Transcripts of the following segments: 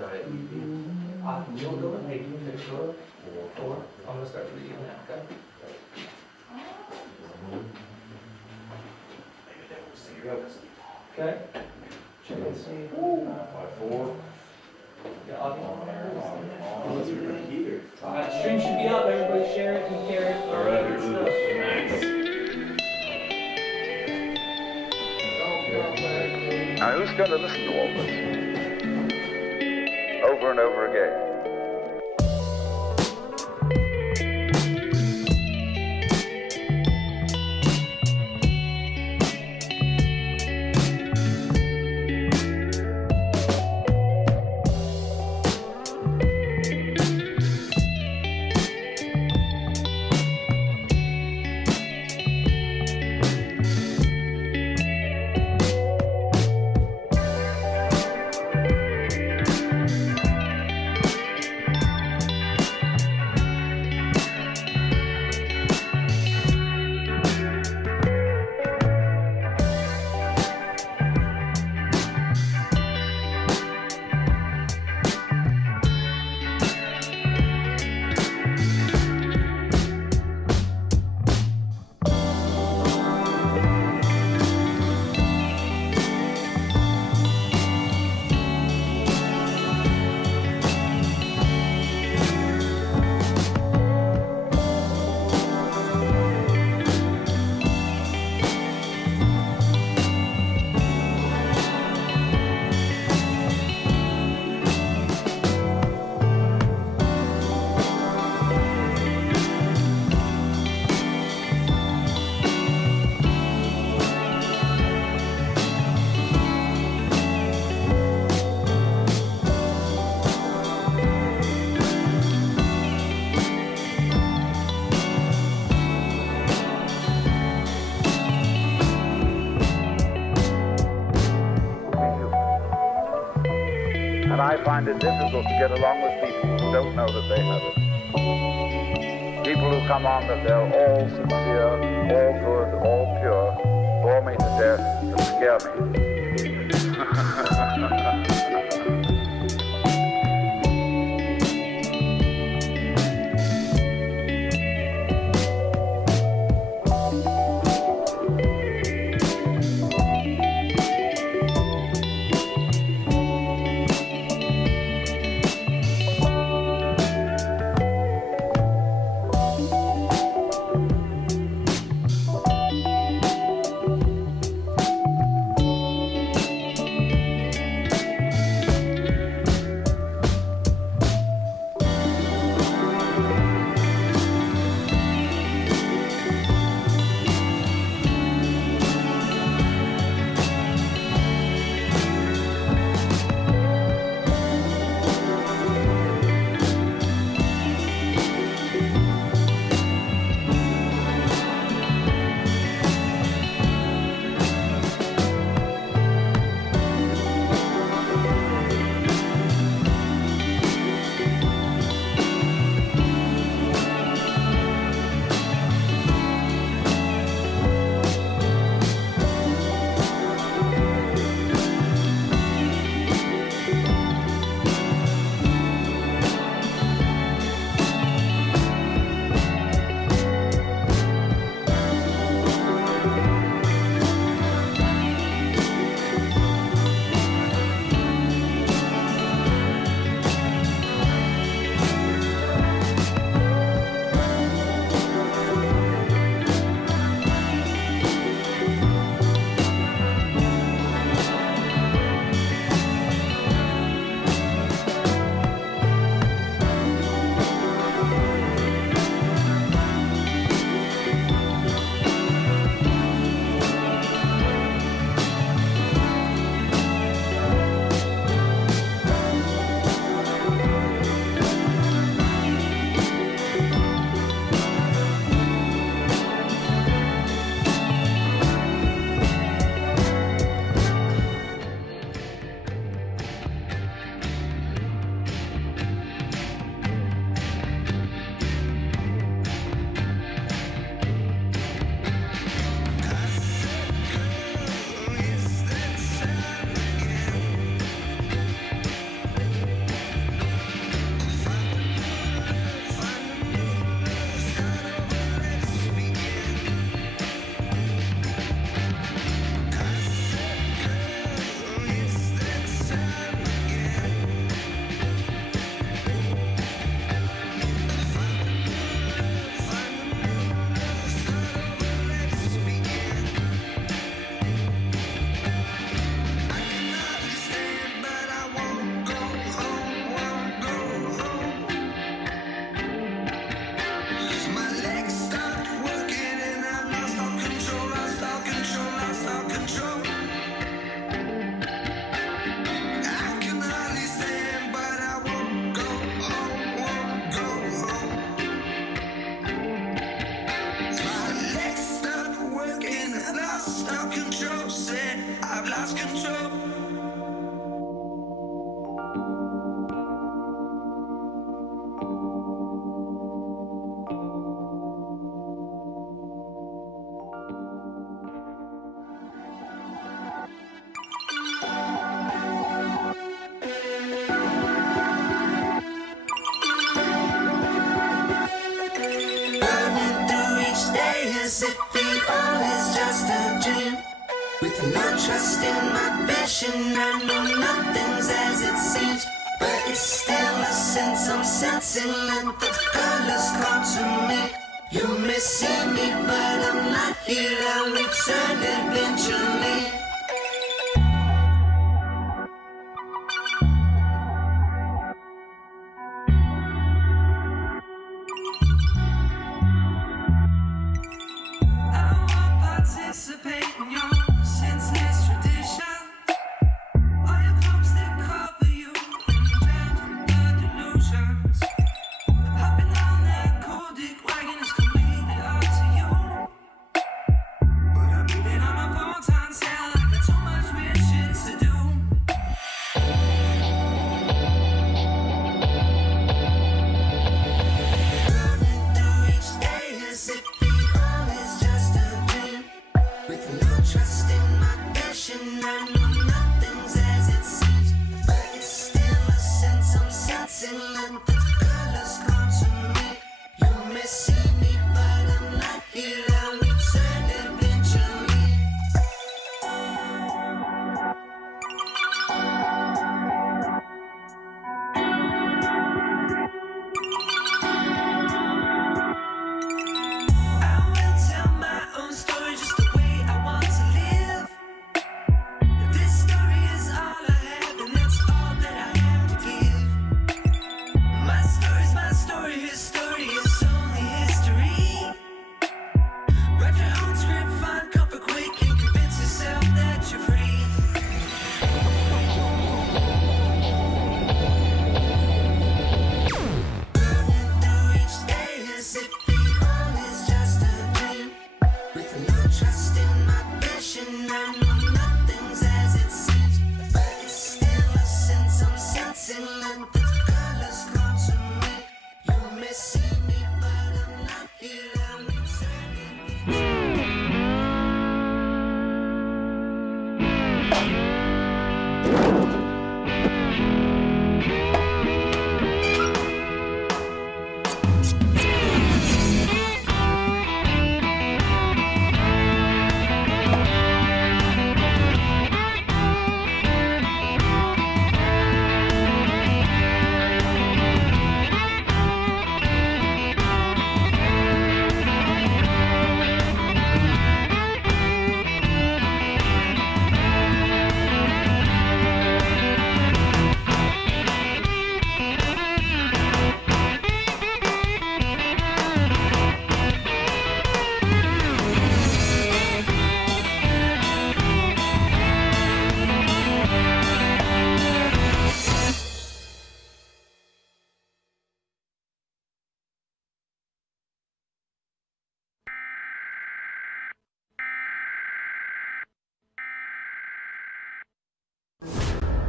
Got it. You'll go and maybe make sure. Or I'm gonna start reading now, okay? Okay. Check and see. 5-4. Yeah, audio. Stream should be up. Everybody share it and share it. All right, here's this. Now, who's going to listen to all this? Over and over again. And I find it difficult to get along with people who don't know that they have it. People who come on that they're all sincere, all good, all pure, bore me to death and scare me. trust in my vision. I know nothing's as it seems, but it's still a sense I'm sensing that the colors come to me. You may see me, but I'm not here. I'll return eventually.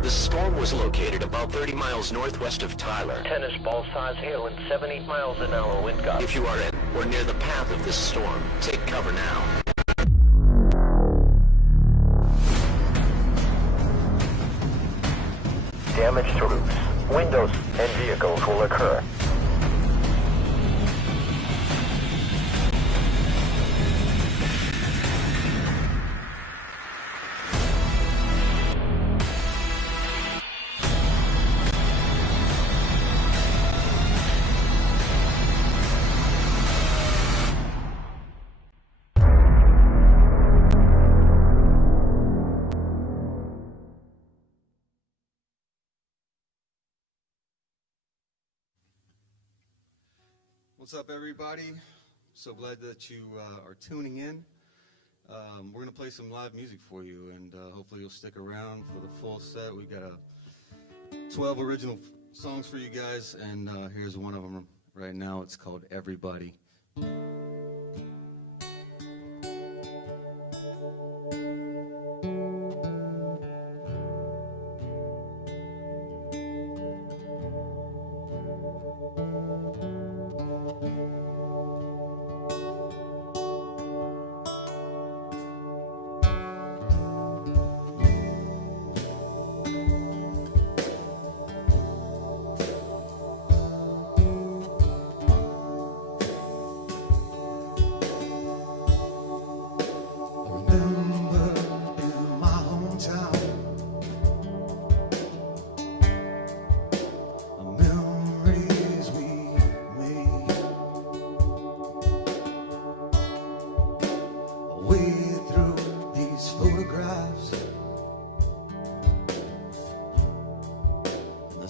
The storm was located about 30 miles northwest of Tyler. Tennis ball size hail and 7-8 miles an hour wind gusts. If you are in or near the path of this storm, take cover now. Damage to roofs, windows, and vehicles will occur. What's up, everybody? So glad that you are tuning in. We're going to play some live music for you, and hopefully you'll stick around for the full set. We got 12 original songs for you guys, and here's one of them right now. It's called Everybody.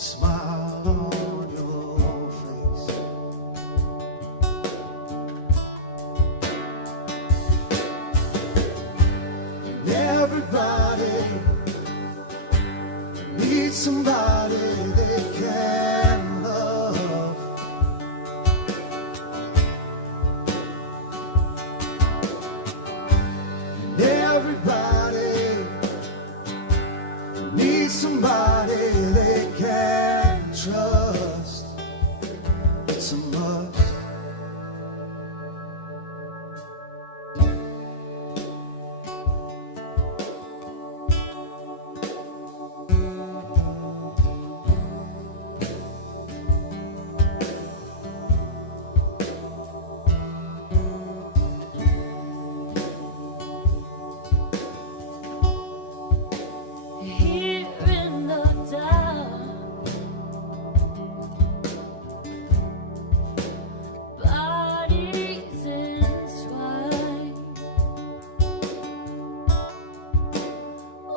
smile on your face. And everybody needs somebody they can love. And everybody needs somebody they can trust. It's a must. Here in the dark, bodies entwined,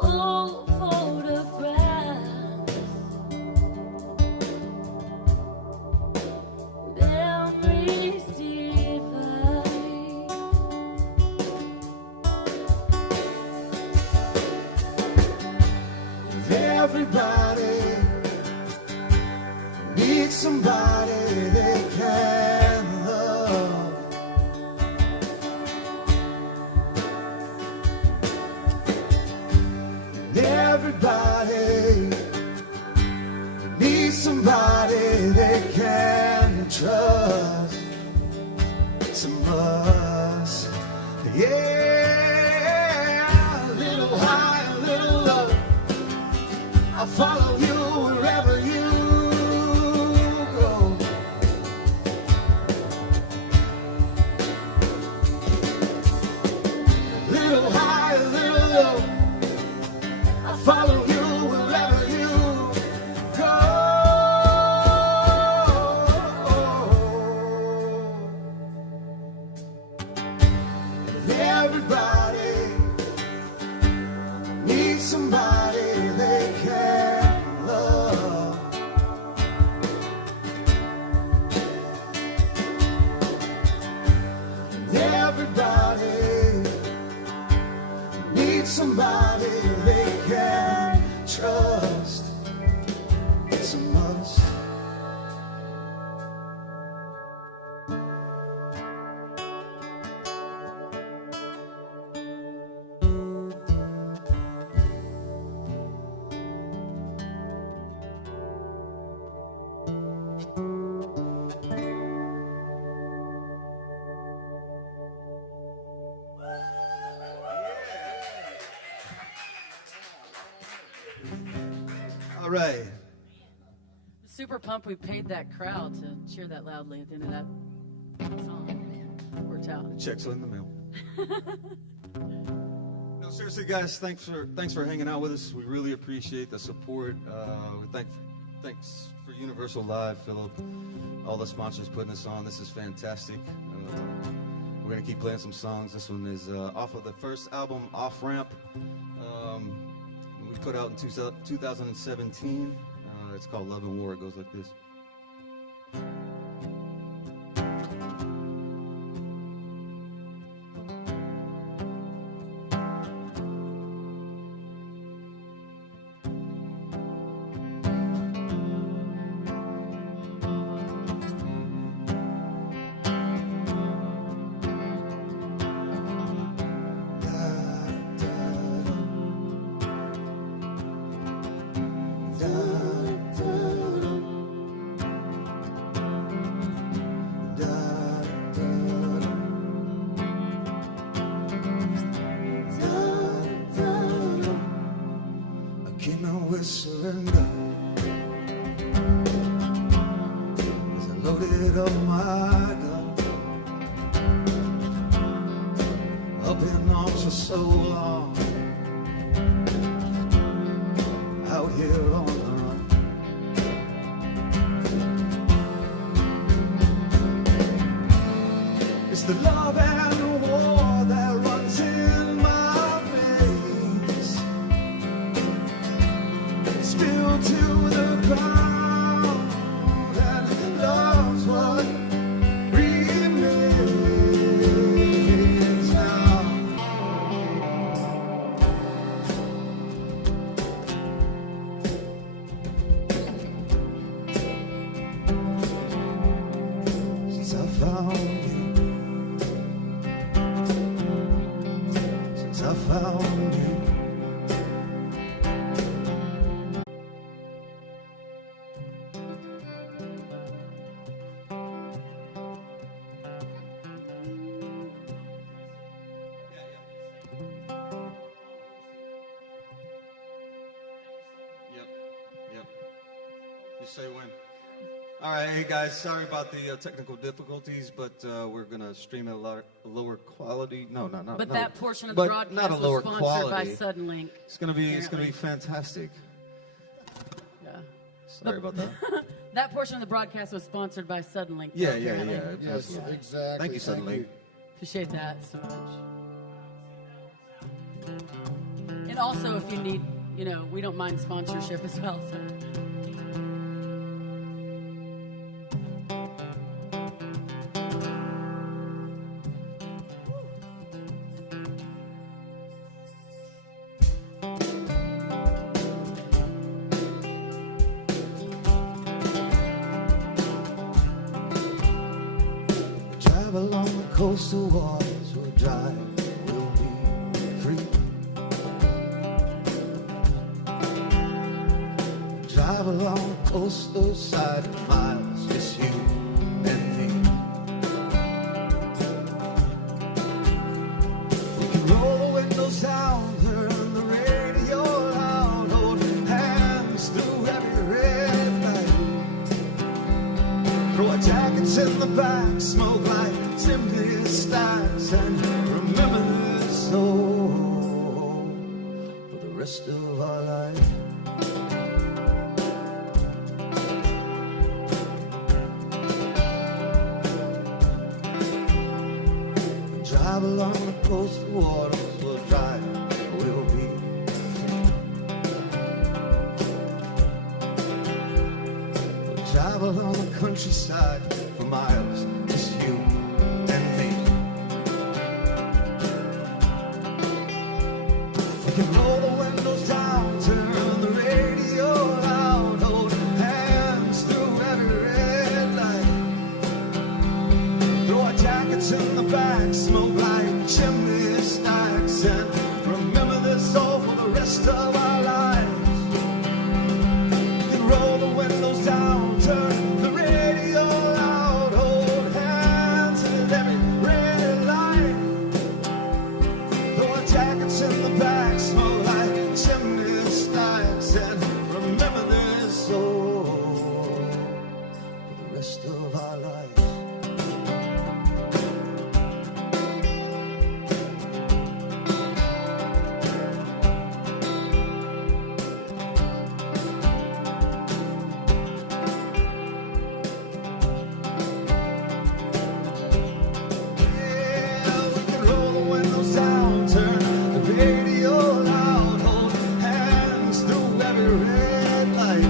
old photographs, memories divine. Everybody needs somebody they can love. And everybody needs somebody they can trust. It's a must. Yeah, a little high, a little low. I'll follow you wherever you go. A little high, a little low. I'll follow you wherever you go. And everybody needs somebody they can love. And everybody needs somebody they can trust. It's a must. All right. Super pumped we paid that crowd to cheer that loudly at the end of that song. Worked out. Checks in the mail. No, seriously, guys, thanks for hanging out with us. We really appreciate the support. Thanks for Universal Live, Philip, all the sponsors putting us on. This is fantastic. We're gonna keep playing some songs. This one is off of the first album, Off Ramp. We put out in 2017. It's called Love and War. It goes like this. Surrender as I loaded up my gun. Up in arms for so long, out here on the run. It's the love and the war that runs in my veins. Spilled to the ground. say when. All right, hey guys, sorry about the technical difficulties, but we're gonna stream at a lower quality. No. But no. that portion of the But broadcast not a was lower sponsored quality. by Suddenlink. It's gonna be apparently. fantastic. Yeah. Sorry about that. That portion of the broadcast was sponsored by Suddenlink. Yeah, apparently. yeah. Yes, Absolutely. exactly. Thank you, Suddenlink. Appreciate that so much. And also, if you need, we don't mind sponsorship as well. So. Drive along the coastal waters, we'll drive, we'll be free. Drive along the coastal side of miles, just you and me. We can roll the windows down, turn the radio loud, hold hands through every red light. Throw our jackets in the back, smoke like chimney stacks, and remember this for the rest of our life. Drive along the coastal waters, we'll drive, we'll be. We'll drive along the countryside for miles, just you and me. We can roll the windows down, turn the radio loud, hold hands through every red light. Throw our jackets in the back, smoke like chimney stacks, and remember this all for the rest of our lives. We can roll the windows down, turn the radio loud, hold hands at every red light. Throw our jackets in the back, smoke like chimney stacks, and remember this all for the rest of our lives. Yeah, we can roll the windows down, turn the radio loud, hold hands through every red light.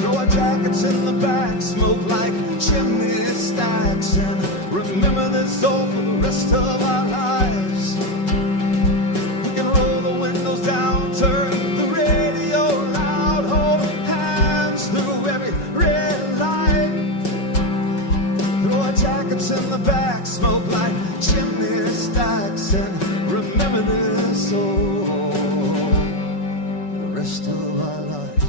Throw our jackets in the back, smoke like chimney stacks, and remember this all for the rest of our lives. We can roll the windows down, turn the radio loud, hold hands through every red light. Throw our jackets in the back, smoke like chimney stacks, and remember this all for the rest of our lives.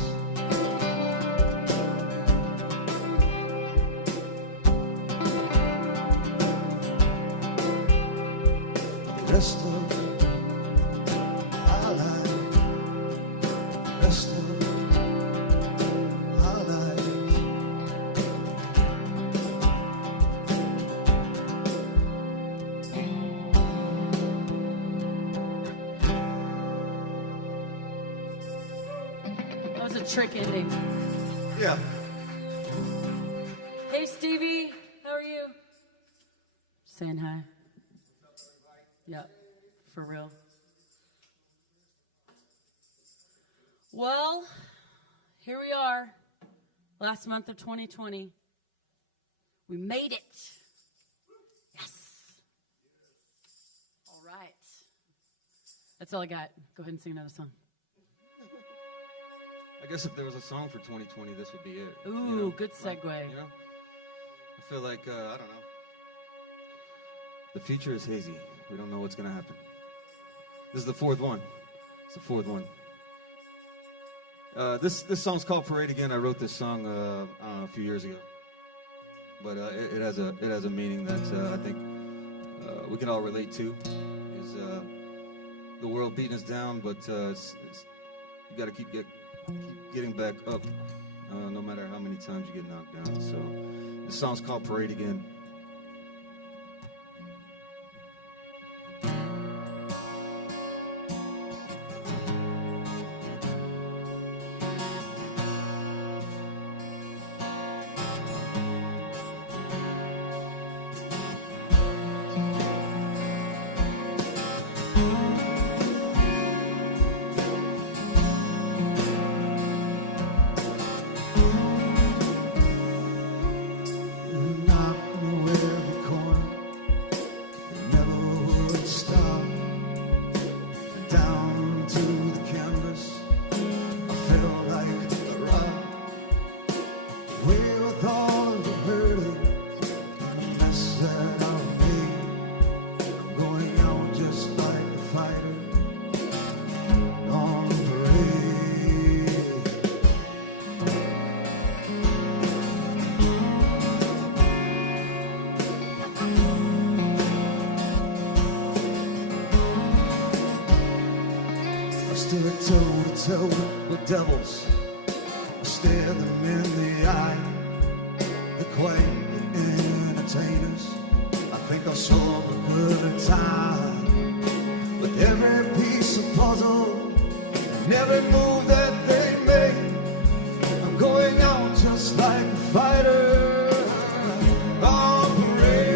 The rest of our lives. Rest of our lives. That was a trick ending. Yeah. Hey, Stevie, how are you? Saying hi. Yeah, for real. Well, here we are. Last month of 2020. We made it. Yes. All right. That's all I got. Go ahead and sing another song. I guess if there was a song for 2020, this would be it. Ooh, good segue. I feel like, I don't know. The future is hazy. We don't know what's going to happen. This is the fourth one. It's the fourth one. This song's called Parade Again. I wrote this song a few years ago. But it has a meaning that I think we can all relate to. Is the world beating us down, but you got to keep keep getting back up, no matter how many times you get knocked down. So this song's called Parade Again. Stood toe to toe with devils, I stare them in the eye. The clay, the entertainers, I think I saw a good time. With every piece of puzzle and every move that they make, I'm going out just like a fighter on parade.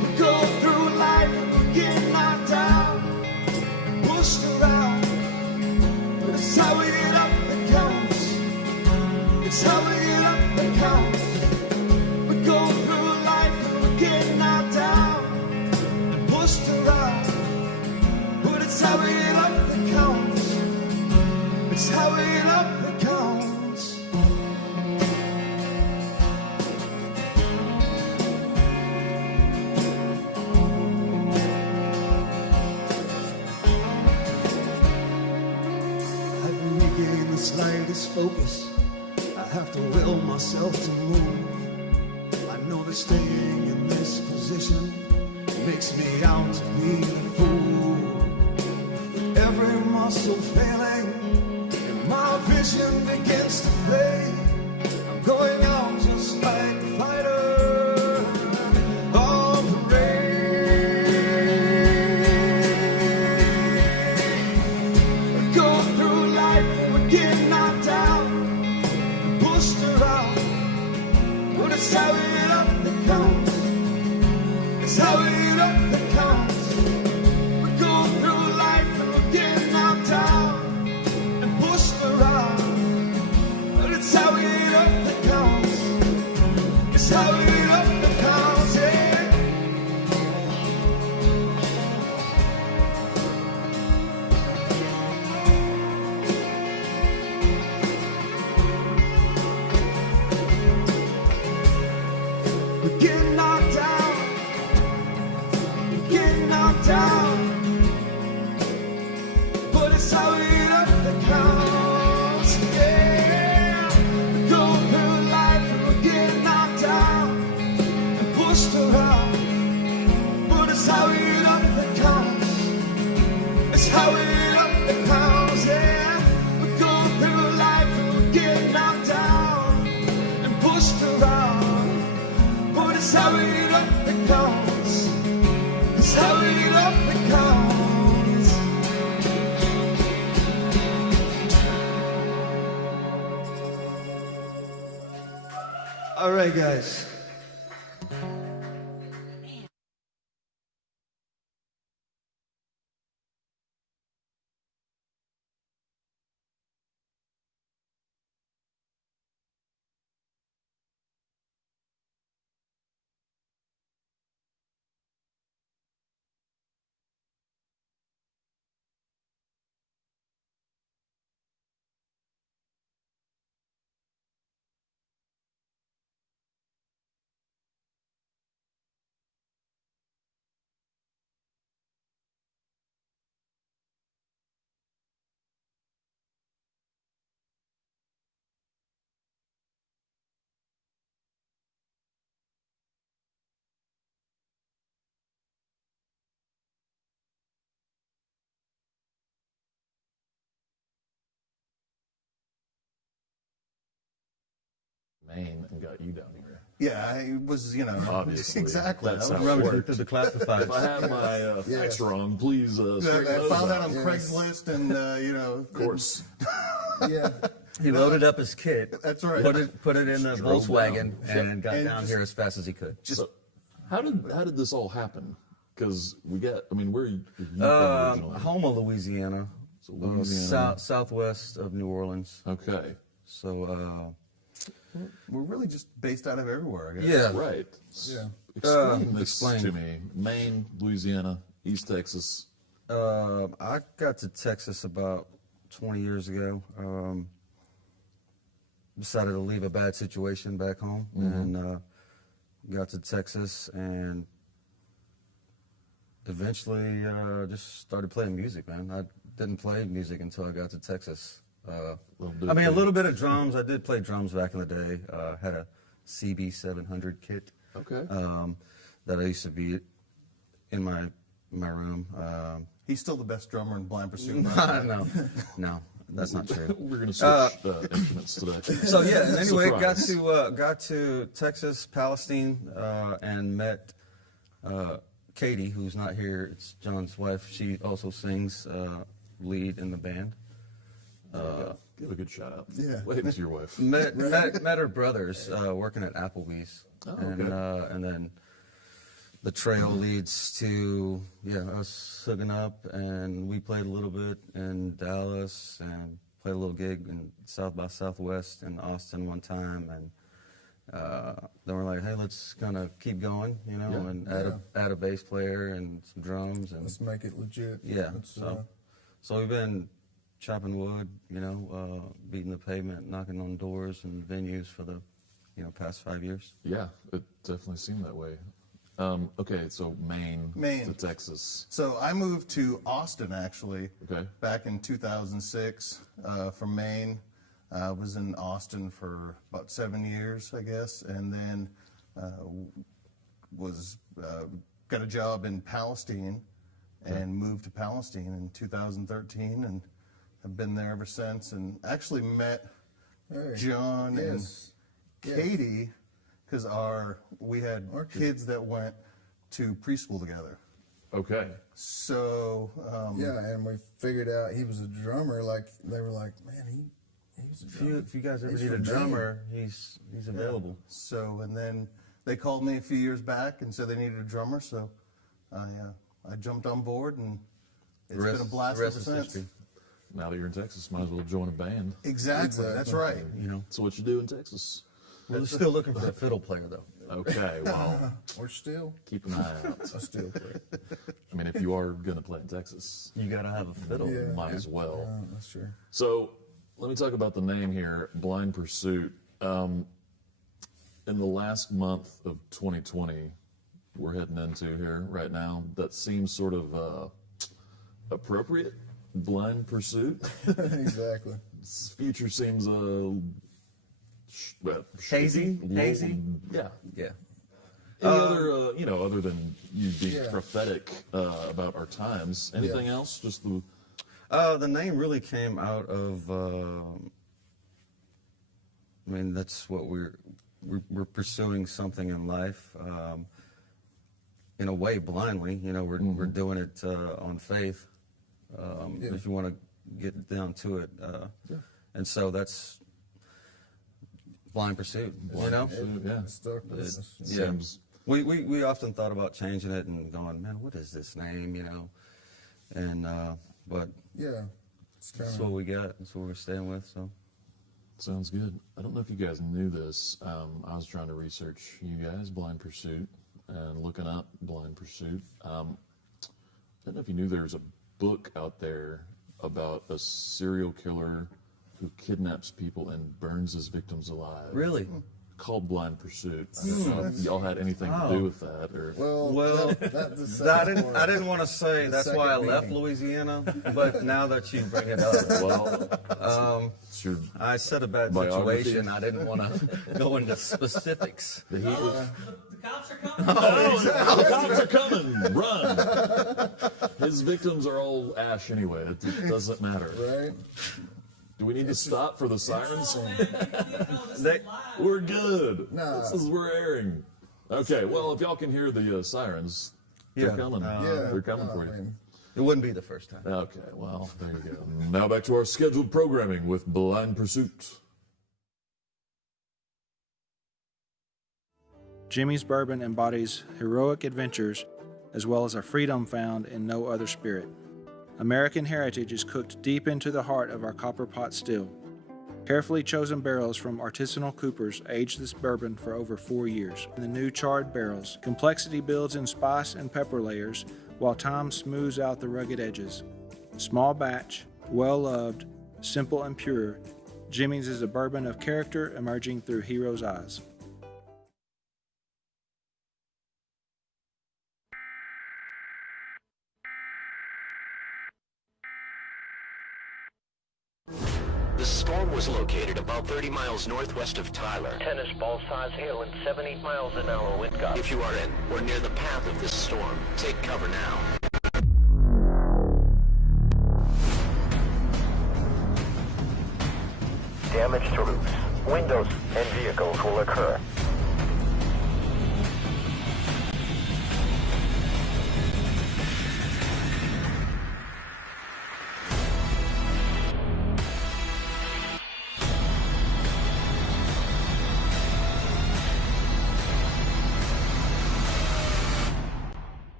We go through life and get knocked down, pushed around, but it's how we get up that counts. It's how we get up that counts. We go through life and we get knocked down, pushed around, but it's how we get up that counts. It's how we get up that counts. I've regained the slightest focus. I have to will myself to move. I know that staying in this position makes me out to be the fool. With every muscle failing and my vision begins to fade, I'm going out just like a fighter on parade. We go through life and we get knocked down, pushed around, but it's how we get up that counts. It's how we get up that counts. We go through life and we get knocked down and pushed around, but it's how we get up that counts. It's how we get up that counts, yeah. We get knocked down, we get knocked down, but it's how we get up that counts, yeah. We go through life and we get knocked down and pushed around, but it's how we get up that counts. It's how we get up that counts, yeah. We go through life and we get knocked down and pushed around, but it's how we get up that counts. It's how we get up that counts. All right, guys. Maine and got you down here? Yeah, I was, Obviously. exactly. That's I how was it rummaging works. through the classifieds. If I have my facts wrong, please I straighten those found that out. on Craigslist and, Of course. Yeah. He loaded up his kit. That's right. Put it in the Drove Volkswagen down. and got And down just- here as fast as he could. So, how did this all happen? Because where are you from originally? Houma, Louisiana. So Louisiana. Southwest of New Orleans. Okay. So, we're really just based out of everywhere, I guess. yeah. Right. Yeah. Explain this explain. to me. Maine, Louisiana, East Texas. I got to Texas about 20 years ago. Decided to leave a bad situation back home and got to Texas and eventually just started playing music, man. I didn't play music until I got to Texas. A little bit of drums. I did play drums back in the day. Had a CB 700 kit. Okay. That I used to be in my room. He's still the best drummer in Blind Pursuit. No, that's not true. We're going to switch instruments today. So yeah, and anyway, Surprise. got to Texas, Palestine, and met Katie, who's not here. It's John's wife. She also sings lead in the band. Give a good shout out. Yeah. Wave to your wife. Met her brothers working at Applebee's, and then the trail leads to us hooking up, and we played a little bit in Dallas and played a little gig in South by Southwest in Austin one time, and then we're like, hey, let's kind of keep going, and add a bass player and some drums, and Let's make it legit. yeah. Let's, So we've been chopping wood, beating the pavement, knocking on doors and venues for the past 5 years. Yeah, it definitely seemed that way. Okay, so Maine to Texas. So I moved to Austin, actually, Okay. back in 2006 from Maine. I was in Austin for about 7 years, I guess, and then got a job in Palestine and moved to Palestine in 2013 and have been there ever since, and actually met John and Katie because we had kids that went to preschool together. Okay. So and we figured out he was a drummer. Like they were like, man, he was a drummer. If you guys ever He's need a from Maine. drummer, he's available. So, and then they called me a few years back and said they needed a drummer, so I jumped on board, and it's been a blast ever since. Now that you're in Texas, might as well join a band. Exactly, that's right. So what you do in Texas? We're still looking for a fiddle player, though. Okay, well, We're still keep an eye out. a steel player. I mean, if you are going to play in Texas, You gotta have a fiddle. Yeah. might as well. That's true. So let me talk about the name here, Blind Pursuit. In the last month of 2020, we're heading into here right now, that seems sort of appropriate. Blind Pursuit. Exactly. This future seems Hazy? Hazy? Yeah. Yeah. Any other, other than you being Yeah. prophetic about our times, anything else? Just the. The name really came out of. That's what we're pursuing something in life. In a way, blindly. We're doing it on faith. If you want to get down to it, and so that's Blind Pursuit. Pursuit, yeah. Stuck with us. Yeah. Seems- We often thought about changing it and going, man, what is this name? And but Yeah. It's kind that's what we got. That's what we're staying with. So. Sounds good. I don't know if you guys knew this. I was trying to research you guys, Blind Pursuit, and looking up Blind Pursuit. I don't know if you knew there's a book out there about a serial killer who kidnaps people and burns his victims alive. Really? Called Blind Pursuit. I don't know if y'all had anything to do with that, or Well, I didn't want to say that's why I left Louisiana, but now that you bring it up, well, sure. I said a bad Biography. situation. I didn't want to go into specifics. The heat was. The cops are coming. The cops are coming! Run! His victims are all ash anyway. It doesn't matter. Right? Do we need to stop for the sirens? They, We're good. Nah. This is we're airing. Okay, well, if y'all can hear the sirens, they're Yeah, coming. They're coming for you. it wouldn't be the first time. Okay, well, there you go. Now back to our scheduled programming with Blind Pursuit. Jimmy's Bourbon embodies heroic adventures as well as a freedom found in no other spirit. American heritage is cooked deep into the heart of our copper pot still. Carefully chosen barrels from artisanal coopers age this bourbon for over 4 years. In the new charred barrels, complexity builds in spice and pepper layers, while time smooths out the rugged edges. Small batch, well-loved, simple and pure, Jimmy's is a bourbon of character emerging through heroes' eyes. The storm was located about 30 miles northwest of Tyler. Tennis ball size hail and 70 miles an hour wind gusts. If you are in or near the path of this storm, take cover now. Damage to roofs, windows, and vehicles will occur.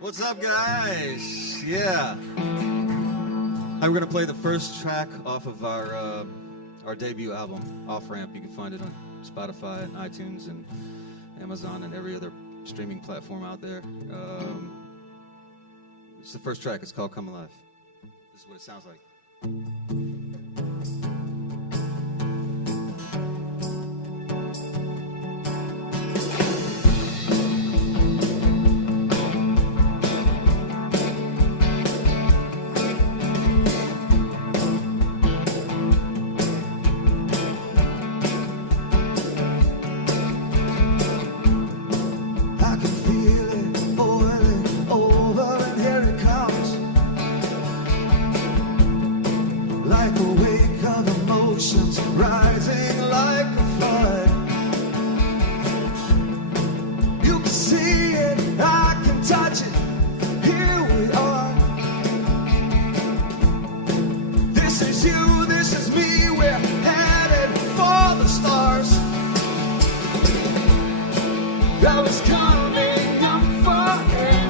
What's up, guys? Yeah. We're going to play the first track off of our debut album, Off Ramp. You can find it on Spotify and iTunes and Amazon and every other streaming platform out there. It's the first track. It's called Come Alive. This is what it sounds like. I can feel it boiling over, and here it comes, like a wake of emotions rising like a flood. You can see it, I can touch it. Here we are. This is you, this is me. We're headed for the stars. I was coming up for air.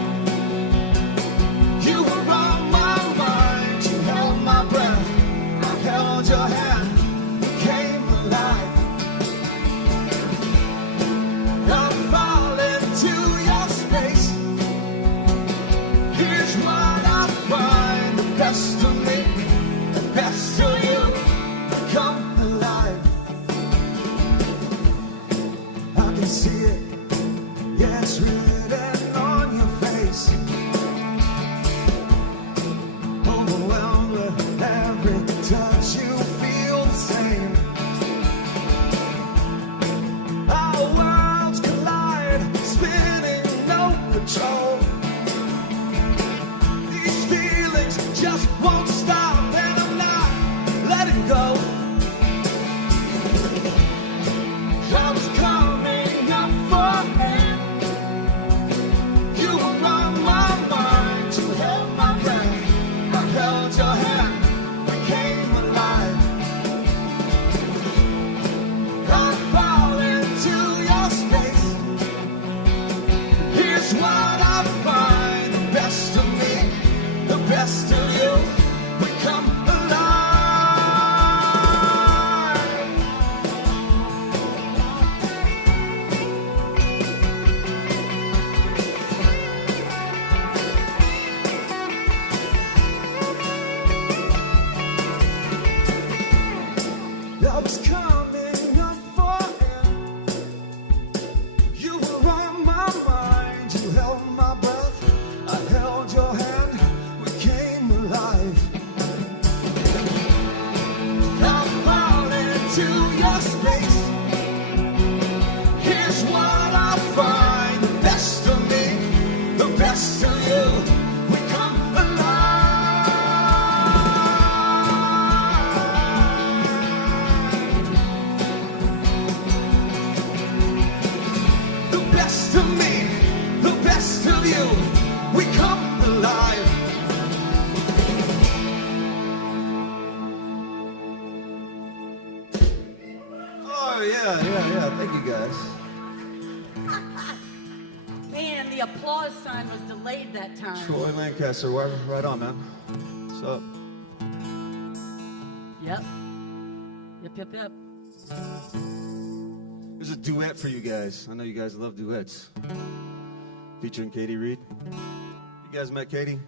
You were on my mind. You held my breath. I held your hand. You came alive. I fall into your space. Here's what I find: the best of me, the best of you. Come alive. I can see it. Yeah, it's written on your face. Overwhelmed with every touch, you feel the same. Our worlds collide, spinning, no control. These feelings just won't stop, and I'm not letting go. I was coming up for air. You were on my mind, you held my breath, I held your hand, we came alive. I fall into your space. Here's what I find: the best of me, the best of you. We come alive. I was coming up for air. You were on my mind. You held my breath. I held your hand. We came alive. I fall into your space. Here's what feel we come alive. Oh, yeah. Thank you, guys. Man, the applause sign was delayed that time. Troy Lancaster, right on, man. What's up? Yep. Yep. There's a duet for you guys. I know you guys love duets. Featuring Katie Reed. You guys met Katie?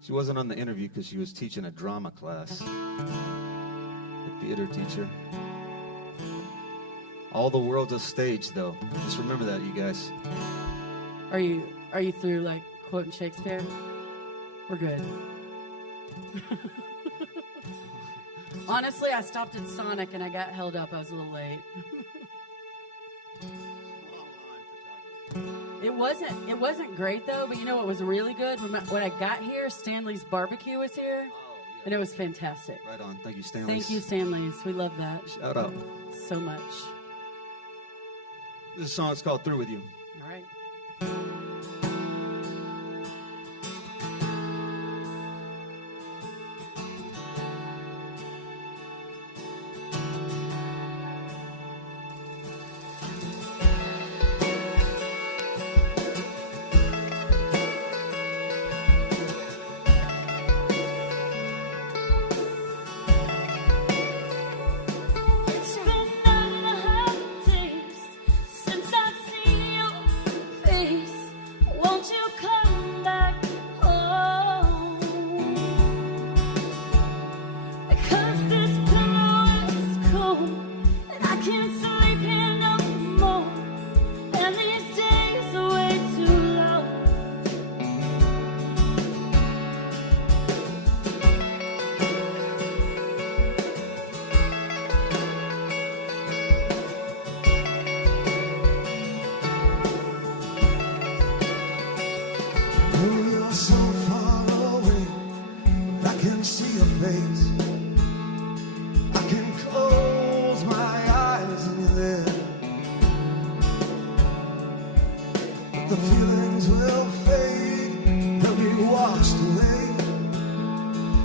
She wasn't on the interview because she was teaching a drama class. A theater teacher. All the world's a stage, though. Just remember that, you guys. Are you through like quoting Shakespeare? We're good. Honestly, I stopped at Sonic and I got held up. I was a little late. It wasn't great though, but you know what was really good? When I got here, Stanley's Barbecue was here, and it was fantastic. Right on. Thank you, Stanley. Thank you, Stanley's. We love that. Shout out. So much. This song's called Through With You. All right. It's been 9.5 days since I've seen your face. Won't you come back home? Because this pillow is cold and I can't sleep here no more. And these days are way too long. Oh, you're so far away, but I can see your face. I can close my eyes and you're there. But the feelings will fade, they'll be washed away,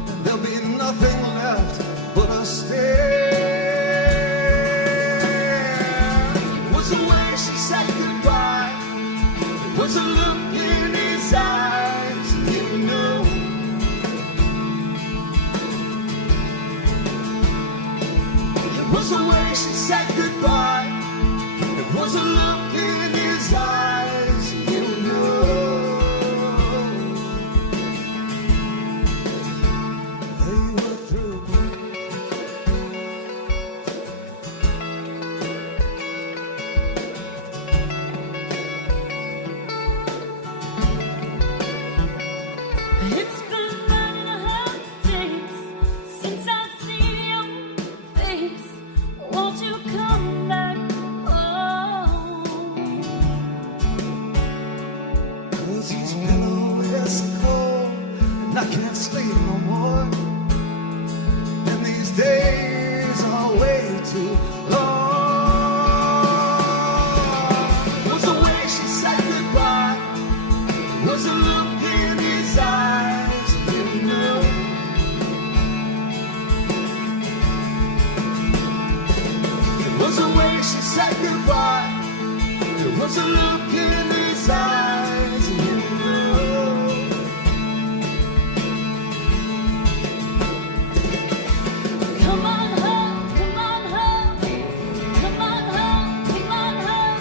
and there'll be nothing left but a stare. It was the way she said goodbye. It was a look in his eyes, you know. It was the way she said goodbye. It was a look in his eyes, you know. They were through. It's been 9.5 days since I've seen your face. Won't you come back home? 'Cause these pillows is cold and I can't sleep no more. And these days are way too long. Was the way she said goodbye. Was the look in his eyes, you know. It was the way she said goodbye. It was a look in his eyes, you know. Come on home, come on home, come on home, come on home,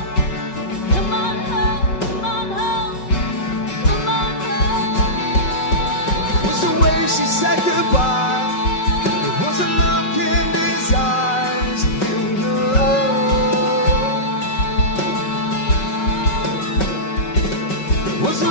come on home, come on home, come on home. It was the way she said goodbye. It was a look in his eyes, you know. It was the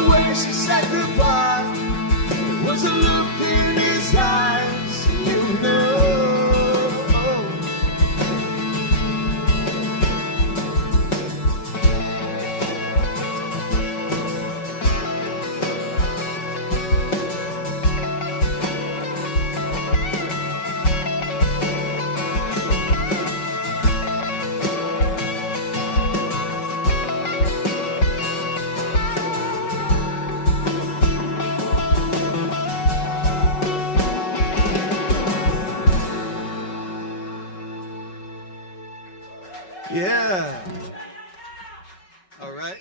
Yeah. All right.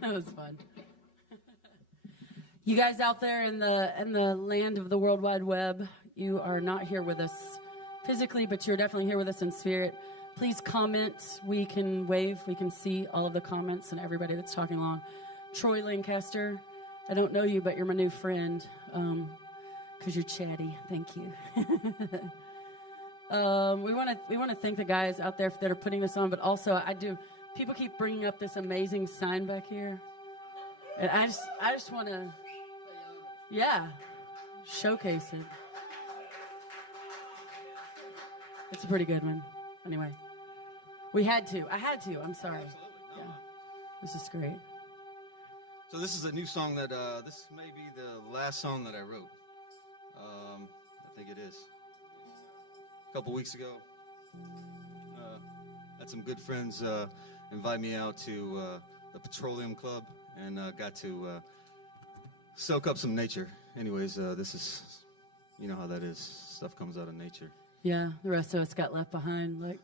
That was fun. You guys out there in the land of the World Wide Web, you are not here with us physically, but you're definitely here with us in spirit. Please comment. We can wave. We can see all of the comments and everybody that's talking along. Troy Lancaster, I don't know you, but you're my new friend because you're chatty. Thank you. We want to thank the guys out there that are putting this on, but also people keep bringing up this amazing sign back here, and I just want to, showcase it. It's a pretty good one. Anyway, I had to. I'm sorry. Yeah, this is great. So this is a new song that this may be the last song that I wrote. I think it is. A couple weeks ago, had some good friends invite me out to the Petroleum Club, and got to soak up some nature. Anyways, this is, you know how that is. Stuff comes out of nature. Yeah, the rest of us got left behind. Like,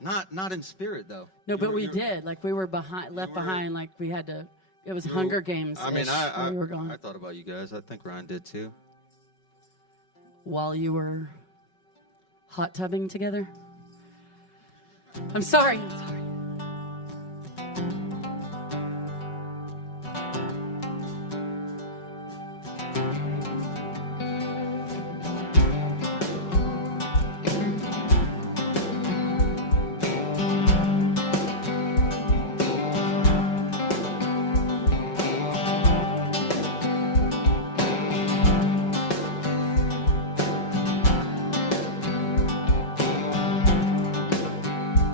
not in spirit though. No, but we did. Like, we were left behind. Like, we had to. It was Hunger Games. I mean, we were gone. I thought about you guys. I think Ryan did too. While you were hot tubbing together. I'm sorry.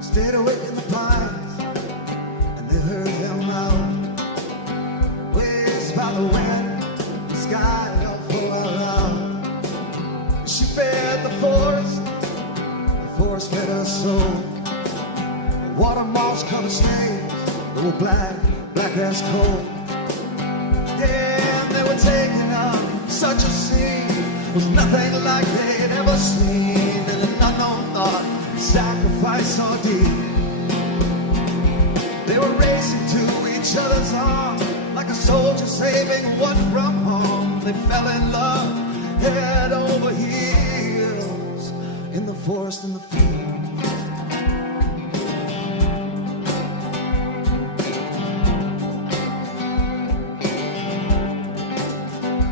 Stayed awake in the pines, and they heard them out. Waves by the wind, the sky all full out. She fed the forest fed her soul. Water moss covered slaves that were black as coal. Yeah, and they were taking up such a scene, was nothing like they'd ever seen, and an unknown thought. Sacrifice so deep. They were racing to each other's arms like a soldier saving one from home. They fell in love head over heels in the forest and the field.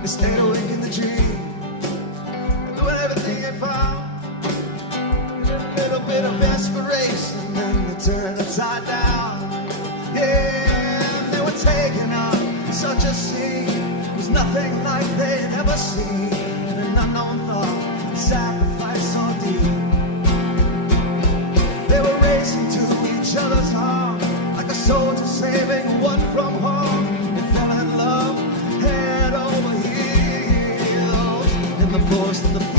They stayed awake in the dream and doing everything they found. A little bit of inspiration, and then they turned upside down. Yeah, they were taking on such a scene. It was nothing like they'd ever seen. An unknown thought, sacrifice so deep. They were racing to each other's arms like a soldier saving one from home. They fell in love, head over heels in the forest and the field.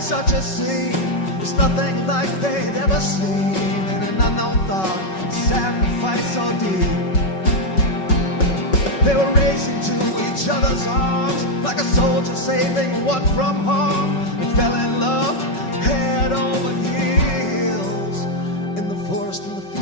Such a scene, it's nothing like they'd ever seen. And an unknown thought, sacrifice so deep. They were racing to each other's arms like a soldier saving one from home. They fell in love, head over heels in the forest and the fields.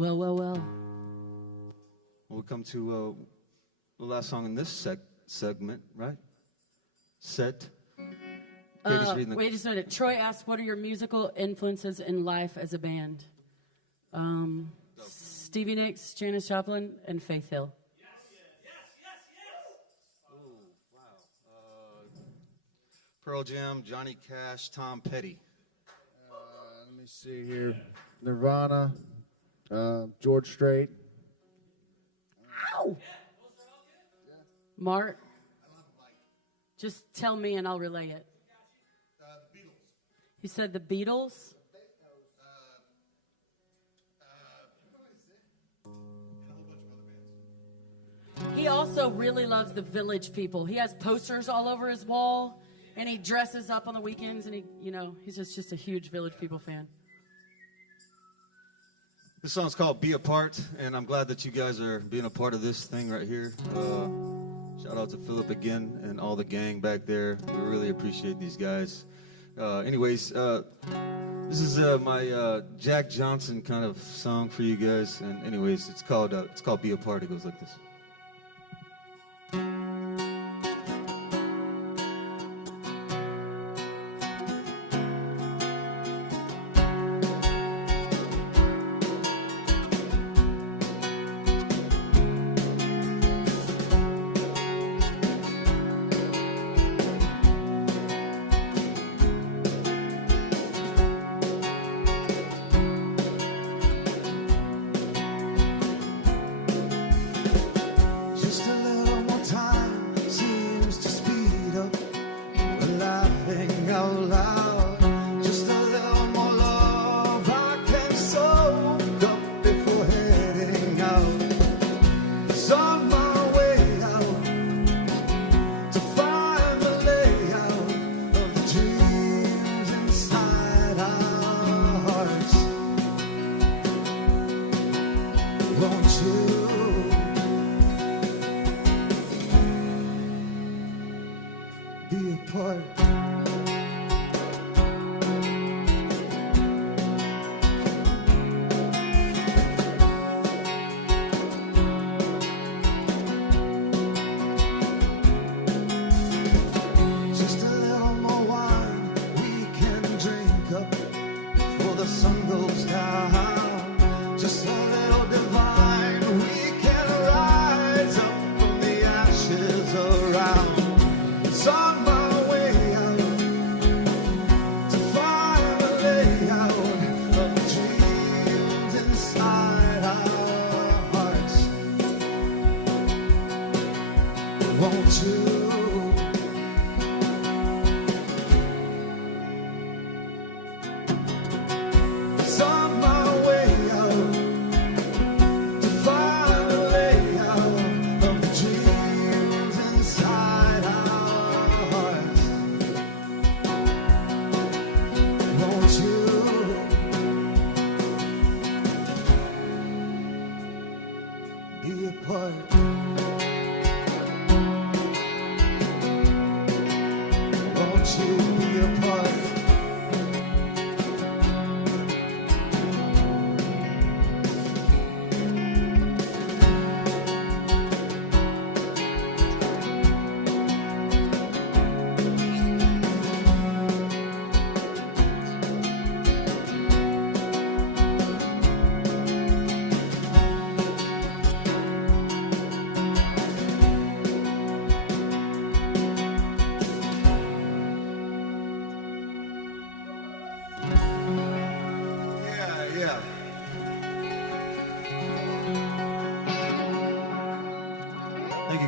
Well. We'll come to the last song in this segment, right? Set. Wait just a minute. Troy asked, what are your musical influences in life as a band? Stevie Nicks, Janis Joplin, and Faith Hill. Oh, wow. Pearl Jam, Johnny Cash, Tom Petty. me see here. Nirvana, George Strait. Ow! Mark, just tell me and I'll relay it. He said the Beatles. He also really loves the Village People. He has posters all over his wall, and he dresses up on the weekends, and he's just a huge Village People fan. This song's called Be a Part, and I'm glad that you guys are being a part of this thing right here. Shout out to Philip again and all the gang back there. We really appreciate these guys. Anyways, this is my Jack Johnson kind of song for you guys. And anyways, it's called Be a Part. It goes like this.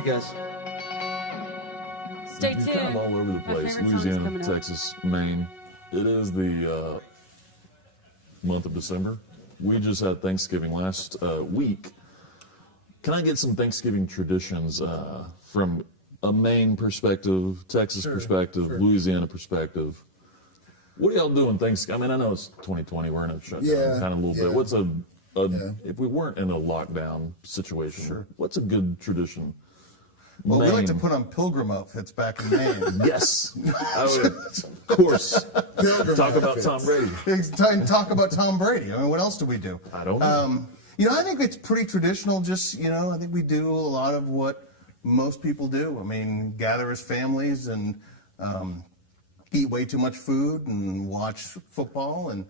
Guys. Stay tuned. You're kind of all over the place. Louisiana, Texas, Maine. It is the month of December. We just had Thanksgiving last week. Can I get some Thanksgiving traditions from a Maine perspective, Texas perspective, Louisiana perspective? What are y'all doing Thanksgiving? I mean, I know it's 2020. We're in a shutdown kind of a little bit. What's if we weren't in a lockdown situation, what's a good tradition? Well, we like to put on pilgrim outfits back in Maine. Yes. Of course. Talk about Tom Brady. Talk about Tom Brady. I mean, what else do we do? I don't know. I think it's pretty traditional. Just, I think we do a lot of what most people do. I mean, gather as families and eat way too much food and watch football and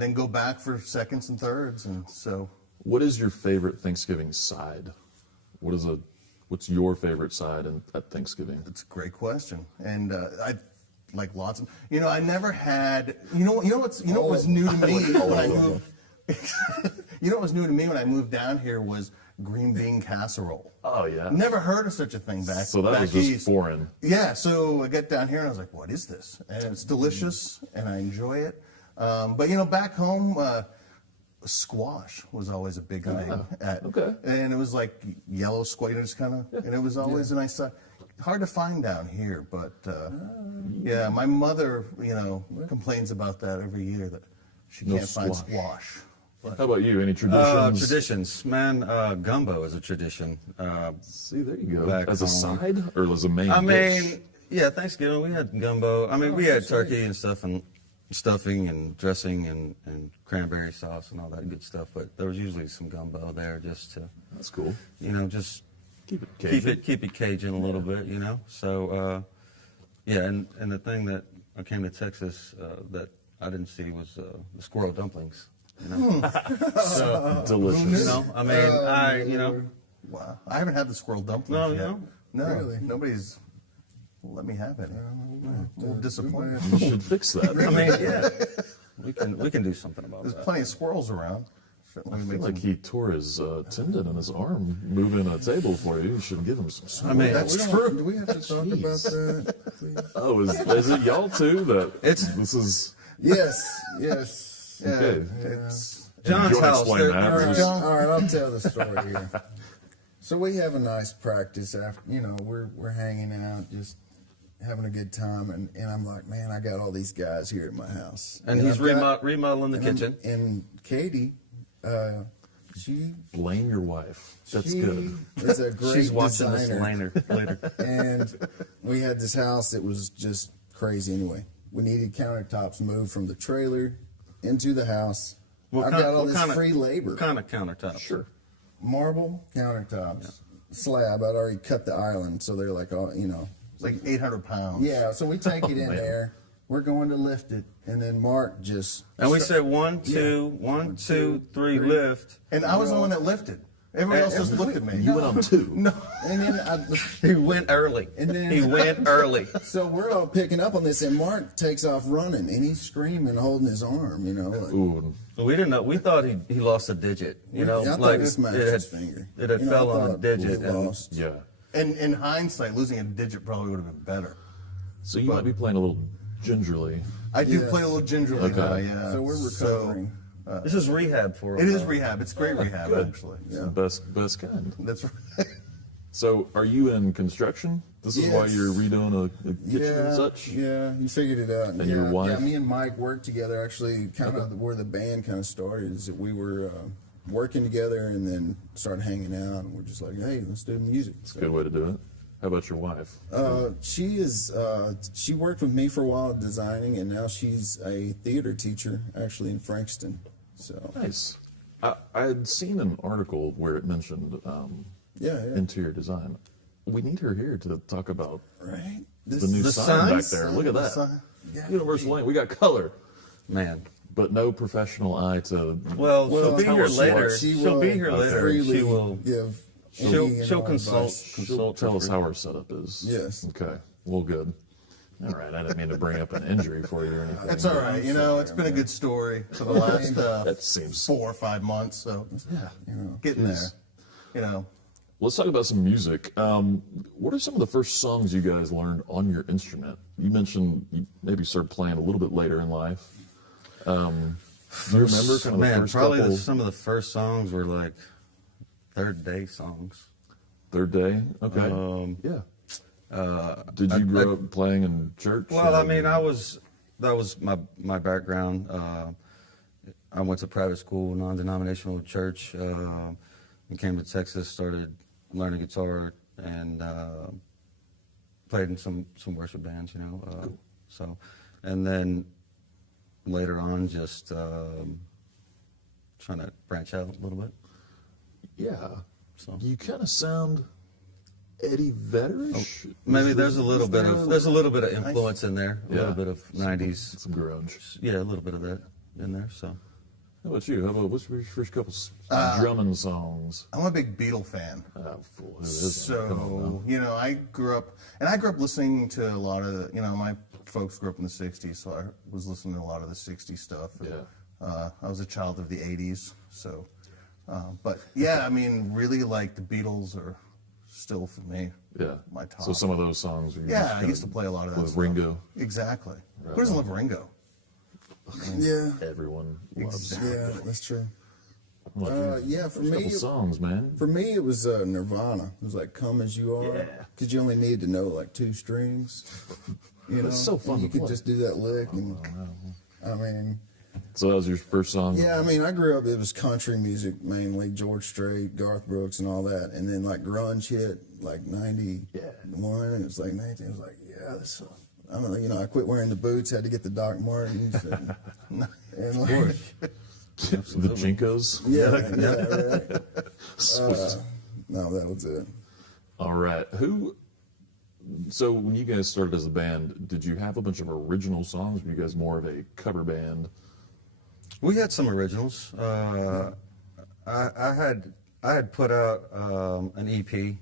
then go back for seconds and thirds. And so, what is your favorite Thanksgiving side? What's your favorite side at Thanksgiving? That's a great question. And like lots of, I never had, what was new to me when I moved, what was new to me when I moved down here was green bean casserole. Oh, yeah. Never heard of such a thing back So that back was just east. foreign. Yeah, so I got down here and I was like, what is this? And it's delicious and I enjoy it. But back home, squash was always a big thing. Okay. And it was like yellow squash, just kind of, and it was always a nice sight. Hard to find down here, but yeah, my mother, complains about that every year that she No can't find squash. squash. How about you? Any traditions? Traditions, man. Gumbo is a tradition. See, there you go. Back As a home. side or as a main I dish? mean, yeah, Thanksgiving we had gumbo. I mean, we had turkey and stuff and stuffing and dressing and cranberry sauce and all that good stuff. But there was usually some gumbo there just to. That's cool. Just keep it Cajun. keep it Cajun a little bit. So yeah, and the thing that I came to Texas that I didn't see was the squirrel dumplings. So delicious. I mean, Wow, I haven't had the squirrel dumplings yet. No, Really? nobody's let me have it. I'm a little disappointed. You should fix that. I mean, yeah, we can do something about There's that. plenty of squirrels around. I feel like he tore his tendon in his arm moving a table for you. You should give him some. I mean, We don't- Do we have to talk about that? Please? Oh, is it y'all too? This is Yes, yes. okay. It's John's You wanna house. explain that? All right, Just- all right, I'll tell the story here. So we have a nice practice after, we're hanging out, just having a good time, and I'm like, man, I got all these guys here at my house. And he's I've got- remodeling the and I'm- kitchen. And Katie, she Blame your wife. That's she good. is a great She's watching designer. this later. And we had this house that was just crazy anyway. We needed countertops moved from the trailer into the house. I've got all this free labor. What kind of countertops? Sure. Marble countertops, slab. I'd already cut the island, so they're like, It's like 800 pounds. Yeah, so we take it in man. there. We're going to lift it, and then Mark just. And we said 1, 2, 1, 2, 3, lift. And I was the one that lifted. Everyone else just looked at me. You went on two. No. And then He went early. And then- he went early. So we're all picking up on this, and Mark takes off running, and he's screaming, holding his arm, like, Ooh. So we didn't know. We thought he lost a digit. I thought he smashed his finger. It had fell on a digit. We And lost. Yeah. And in hindsight, losing a digit probably would have been better. So you might be playing a little gingerly. I do Yes. play a little gingerly Okay. now, yeah. So we're recovering. this is rehab for him. It is rehab. It's great rehab, actually. It's the best kind. That's right. So are you in construction? This is why Yes. you're redoing a kitchen and such? Yeah, you figured it out. And your wife? Yeah, me and Mike worked together. Actually, kind of where the band kind of started is that we were working together and then started hanging out, and we're just like, hey, let's do music. It's a good way to do it. How about your wife? She worked with me for a while designing, and now she's a theater teacher actually in Frankston. So Nice. I had seen an article where it mentioned yeah. interior design. We need her here to talk about Right? the new the sign back signs? there. Look at The that. sign. Universal Lane. We got color, Man. but no professional eye to. Well, she'll be tell here us later. what- She'll be here later. freely She will. give. She'll any and she'll all consult. advice. She'll tell us how our setup is. Yes. Okay. Well, good. All right. I didn't mean to bring up an injury for you or anything. That's all right. It's been a good story for the last That seems. 4 or 5 months. So Yeah. getting Jeez. there. Let's talk about some music. What are some of the first songs you guys learned on your instrument? You mentioned you maybe started playing a little bit later in life. Do you remember kind of the first probably couple? some of the first songs were like third day songs. Third day? Okay. Yeah. Did you grow up playing in church? Well, I or- mean, that was my background. I went to private school, non-denominational church. And came to Texas, started learning guitar, and played in some worship bands, Cool. So, and then later on, just trying to branch out a little bit. Yeah. So You kind of sound Eddie Vedder-ish. maybe there's a little bit of influence in there, a Yeah. little bit of '90s, Some grunge. yeah, a little bit of that in there. So. How about you? What's your first couple drumming songs? I'm a big Beatle fan. Oh, fool. Who isn't? Come on So, now. I grew up listening to a lot of, my folks grew up in the 60s, so I was listening to a lot of the 60s stuff. And, I was a child of the 80s, so. But yeah, I mean, really, like the Beatles are still for me. Yeah. My top. So some of those songs. I used to play a lot of that with stuff. Ringo. Exactly. Right Who doesn't on. love Ringo? Yeah. Everyone loves. Exactly. Yeah, that's true. Well, Yeah, for there's a me, couple songs, man. For me, it was Nirvana. It was like "Come as You Are," because you only needed to know like 2 strings. You know, It's so fun And you to could play. just do that lick, and I mean, So that was your first song? yeah, I mean, I grew up. It was country music mainly, George Strait, Garth Brooks, and all that. And then like grunge hit like '91, and it was like 19. It was like, yeah, this. I mean, you know, I quit wearing the boots, had to get the Doc Martens, and like. The Jinkos? Yeah, right. No, that was it. All right. So when you guys started as a band, did you have a bunch of original songs? Were you guys more of a cover band? We had some originals. I had put out an EP,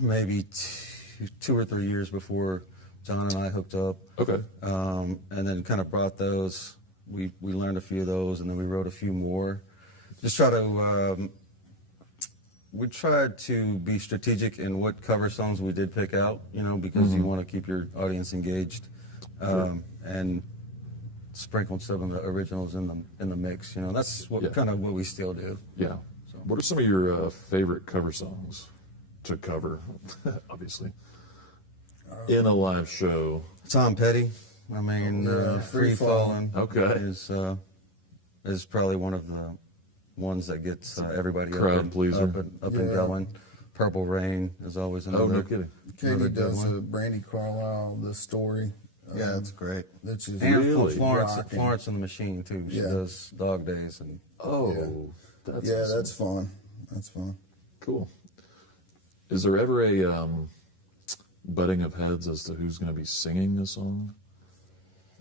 maybe 2 or 3 years before John and I hooked up. Okay. And then kind of brought those. We learned a few of those, and then we wrote a few more. Just we tried to be strategic in what cover songs we did pick out, you know, because you want to keep your audience engaged, and sprinkled some of the originals in the mix. You know, that's kind of what we still do. Yeah. So. What are some of your favorite cover songs to cover? Obviously, in a live show. Tom Petty. I mean, Free Fallin'. Is probably one of the ones that gets everybody crowd pleaser. up and going. Purple Rain is always another. Oh, no kidding. Katie does Brandy Carlisle, The Story. Yeah, that's great. That's just And really Florence and the Machine too. She does Dog Days and. That's yeah, awesome. that's fun. That's fun. Cool. Is there ever a butting of heads as to who's going to be singing the song?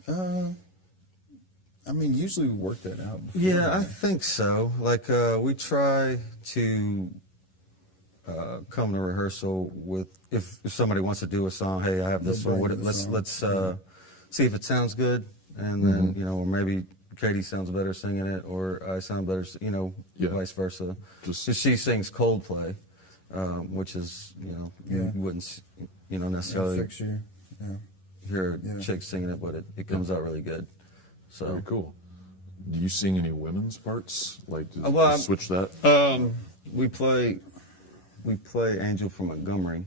I mean, usually we work that out before. Yeah, I think so. Like, we try to come to rehearsal with, if somebody wants to do a song, hey, I have this one, let's see if it sounds good, and then, you know, or maybe Katie sounds better singing it, or I sound better, you know, vice versa. Just she sings Coldplay, which is, you know, you wouldn't, you know, necessarily hear a chick singing it, but it comes out really good. So very cool. Do you sing any women's parts? Like, switch that? We play Angel from Montgomery.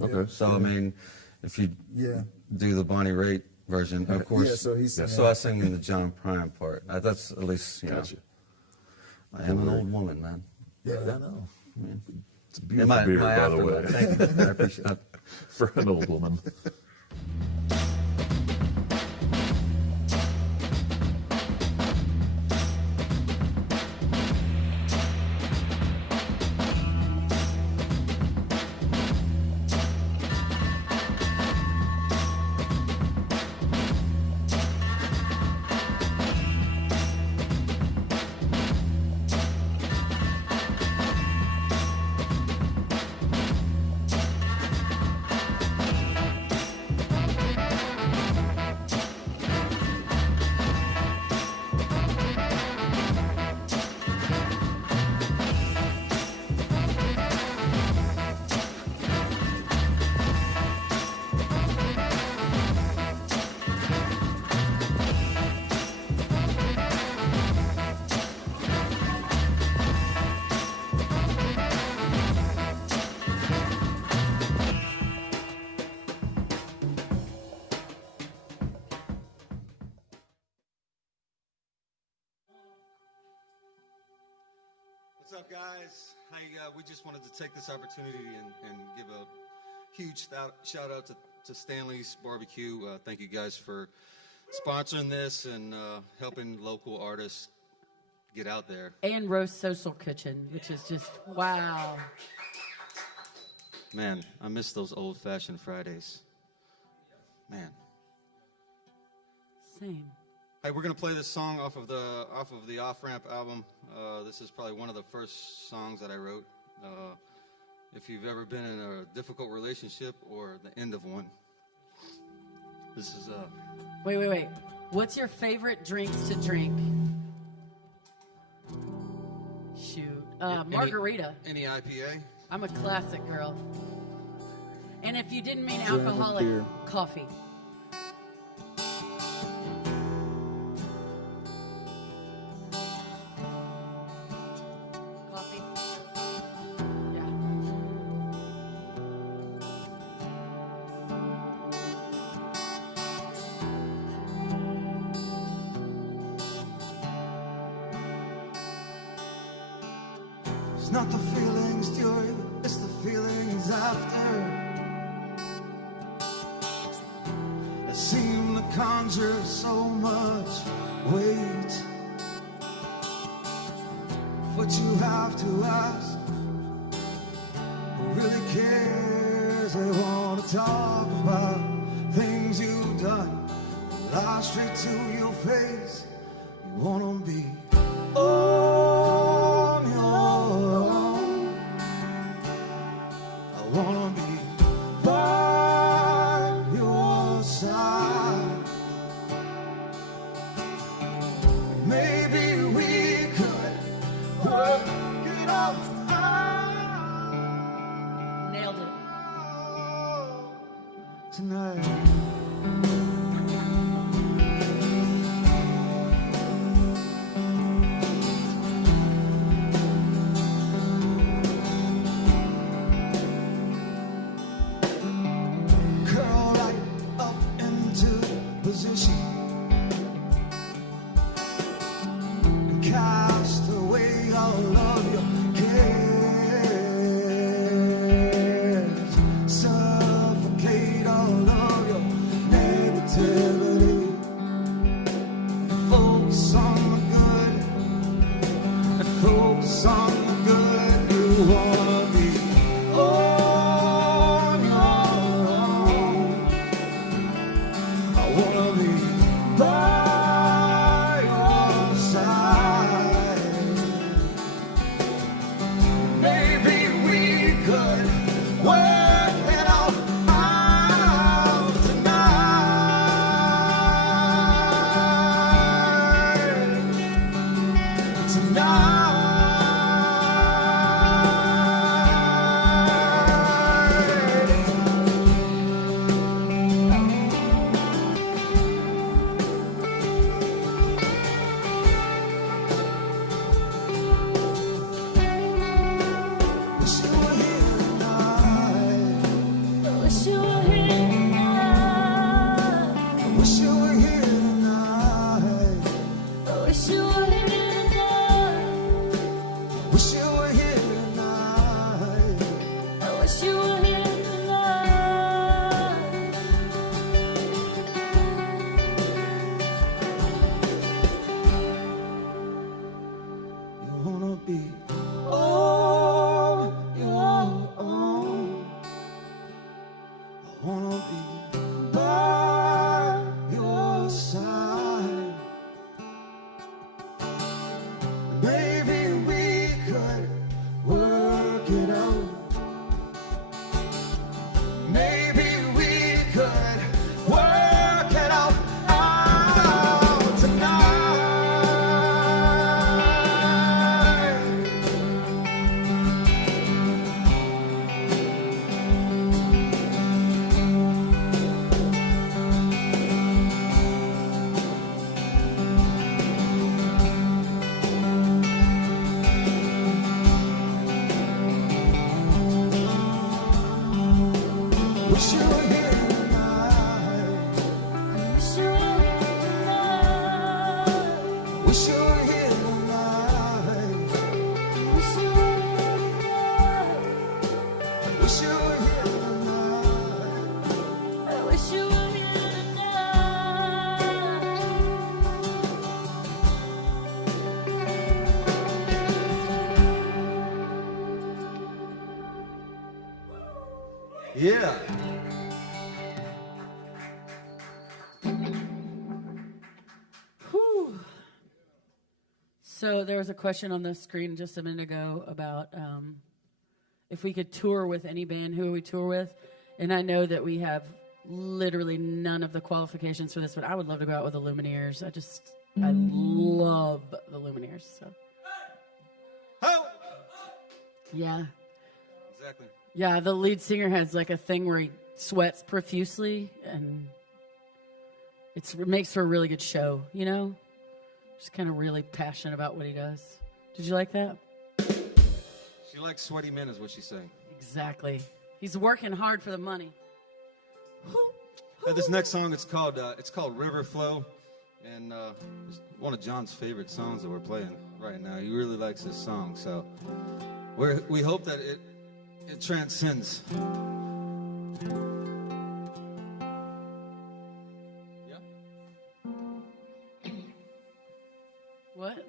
Okay. So I mean, if you do the Bonnie Raitt version, of course. So I sing in the John Prine part. That's at least, you know. I am an old woman, man. Yeah, I know. It's a And beautiful beard, by the way. Thank you. I appreciate it. For an old woman. What's up, guys? We just wanted to take this opportunity and give a huge shout out to Stanley's Barbecue. Thank you guys for sponsoring this and helping local artists get out there. And Roast Social Kitchen, which is just, wow. Man, I miss those old-fashioned Fridays. Man. Same. Hey, we're gonna play this song off of the Off Ramp album. This is probably one of the first songs that I wrote. If you've ever been in a difficult relationship or the end of one, This is Wait. What's your favorite drinks to drink? Shoot. Margarita. Any IPA? I'm a classic girl. And if you didn't mean Jam and alcoholic, beer. coffee. Coffee? Yeah. It's not the feelings during, it's the feelings after that seem to conjure so much weight. But you have to ask, who really cares? They want to talk about things you've done, lie straight to your face. You want to be on your own. I wanna be by your side. Maybe we could work it out Nailed it. tonight. Curl right up into position and cast away all of your cares. Suffocate all of your negativity. Focus on the good and focus on the good. You wanna be on your own. I wanna be by your side. Maybe we could work it out tonight. Wish you were here tonight. Wish you were here tonight. Wish you were here tonight. Wish you were here tonight. Wish you were here tonight. Wish you were here tonight. You wanna be on your own. I wanna be by your side. Maybe we could work it out. Maybe we could work it out tonight. Wish you were here tonight. Wish you were here tonight. Wish you were here tonight. Wish you were here tonight. Wish you were here tonight. I wish you were here tonight. Yeah. Whew. So there was a question on the screen just a minute ago about if we could tour with any band, who we tour with. And I know that we have literally none of the qualifications for this, but I would love to go out with the Lumineers. I love the Lumineers. So. Yeah. Exactly. Yeah, the lead singer has like a thing where he sweats profusely, and it makes for a really good show, you know? Just kind of really passionate about what he does. Did you like that? She likes sweaty men, is what she's saying. Exactly. He's working hard for the money. This next song, it's called River Flow, and it's one of John's favorite songs that we're playing right now. He really likes this song, so we hope that it transcends. Yeah. What?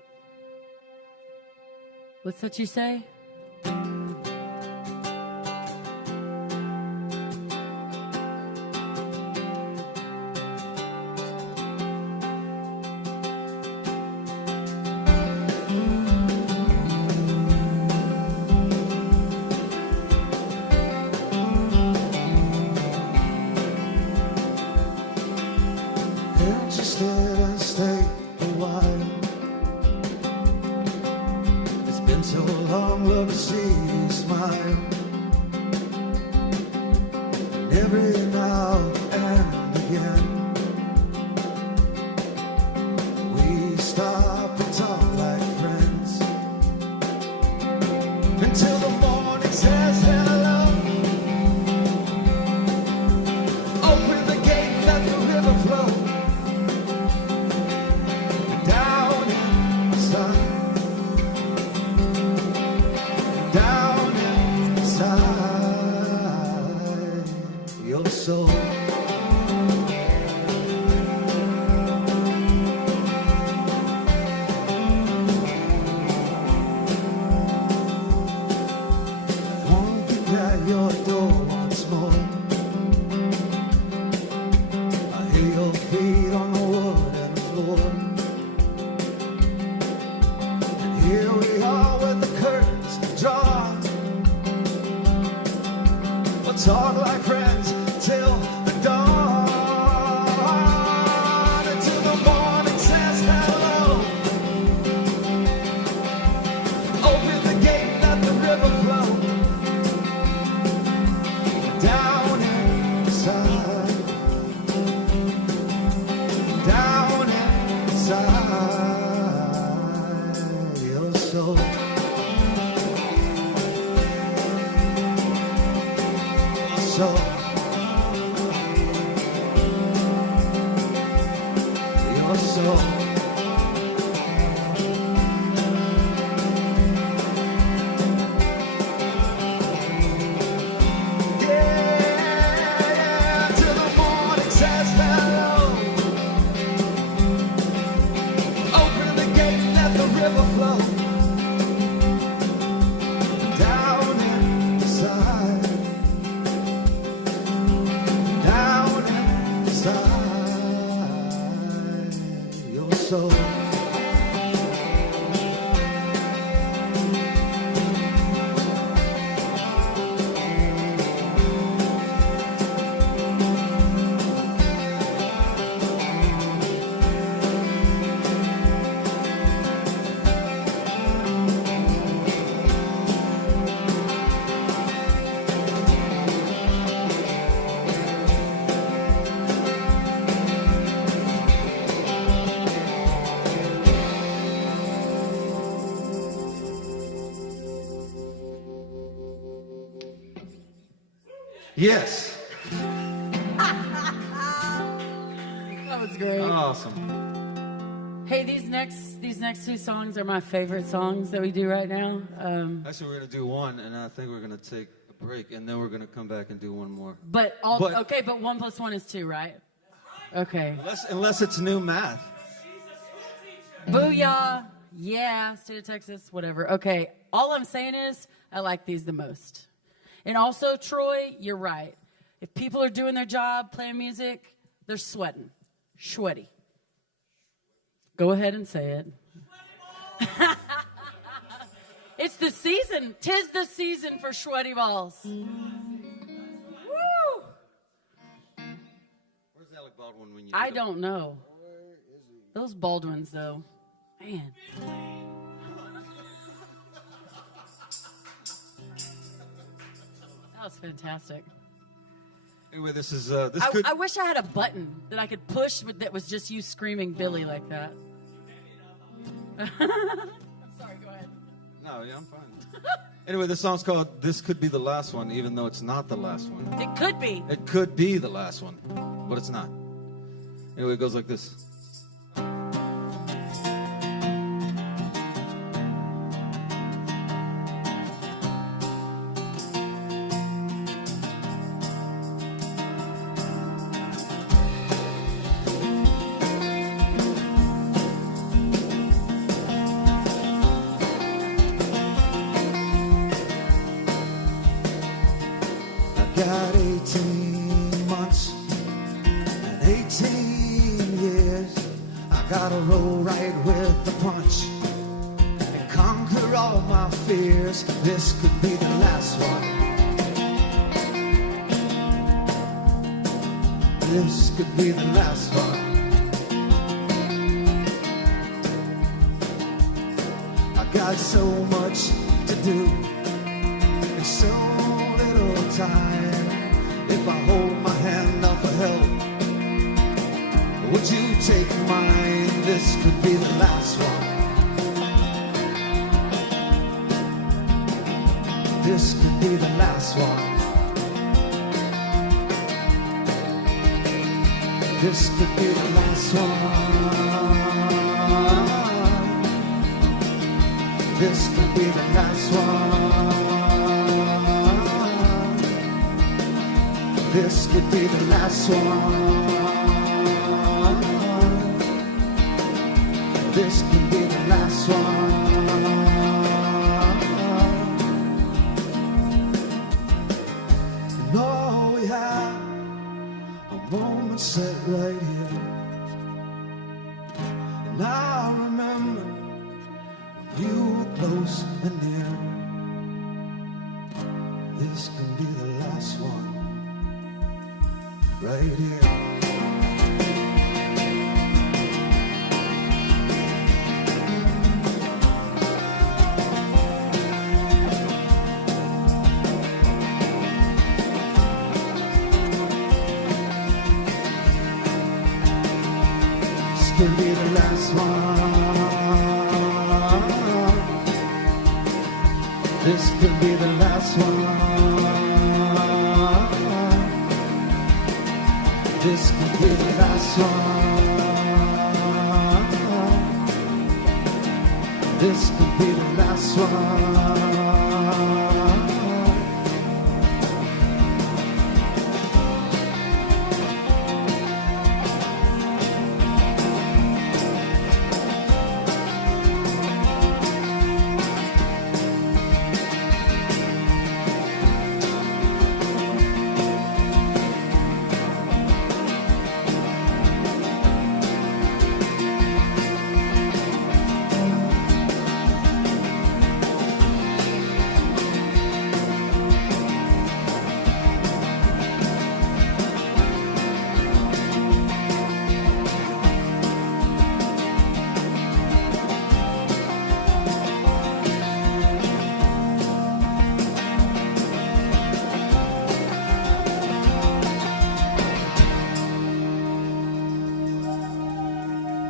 What's that you say? Yes. That was great. Awesome. Hey, these next two songs are my favorite songs that we do right now. Actually, we're gonna do one, and I think we're gonna take a break, and then we're gonna come back and do one more. But 1 + 1 is 2, right? Okay. Unless it's new math. Booyah. Yeah, state of Texas, whatever. Okay, all I'm saying is I like these the most. And also, Troy, you're right. If people are doing their job, playing music, they're sweating. Sweaty. Go ahead and say it. It's the season. 'Tis the season for sweaty balls. Woo! loud one when you. I don't know. Those Baldwins, though, man. That was fantastic. Anyway, this is this could. I wish I had a button that I could push that was just you screaming Billy like that. I'm sorry, go ahead. No, yeah, I'm fine. Anyway, this song's called "This Could Be the Last One," even though it's not the last one. It could be. It could be the last one, but it's not. Anyway, it goes like this. Got 18 months and 18 years. I gotta roll right with the punch and conquer all my fears. This could be the last one. This could be the last one. I got so much to do and so little time. If I hold my hand out for help, would you take mine? This could be the last one. This could be the last one. This could be the last one. This could be the last one. This could be the last one. This could be the last one. And all we have a moment set right here. And I remember when you were close and near. This could be the last one. Right here. This could be the last one. This could be the last one. This could be the last one. This could be the last one.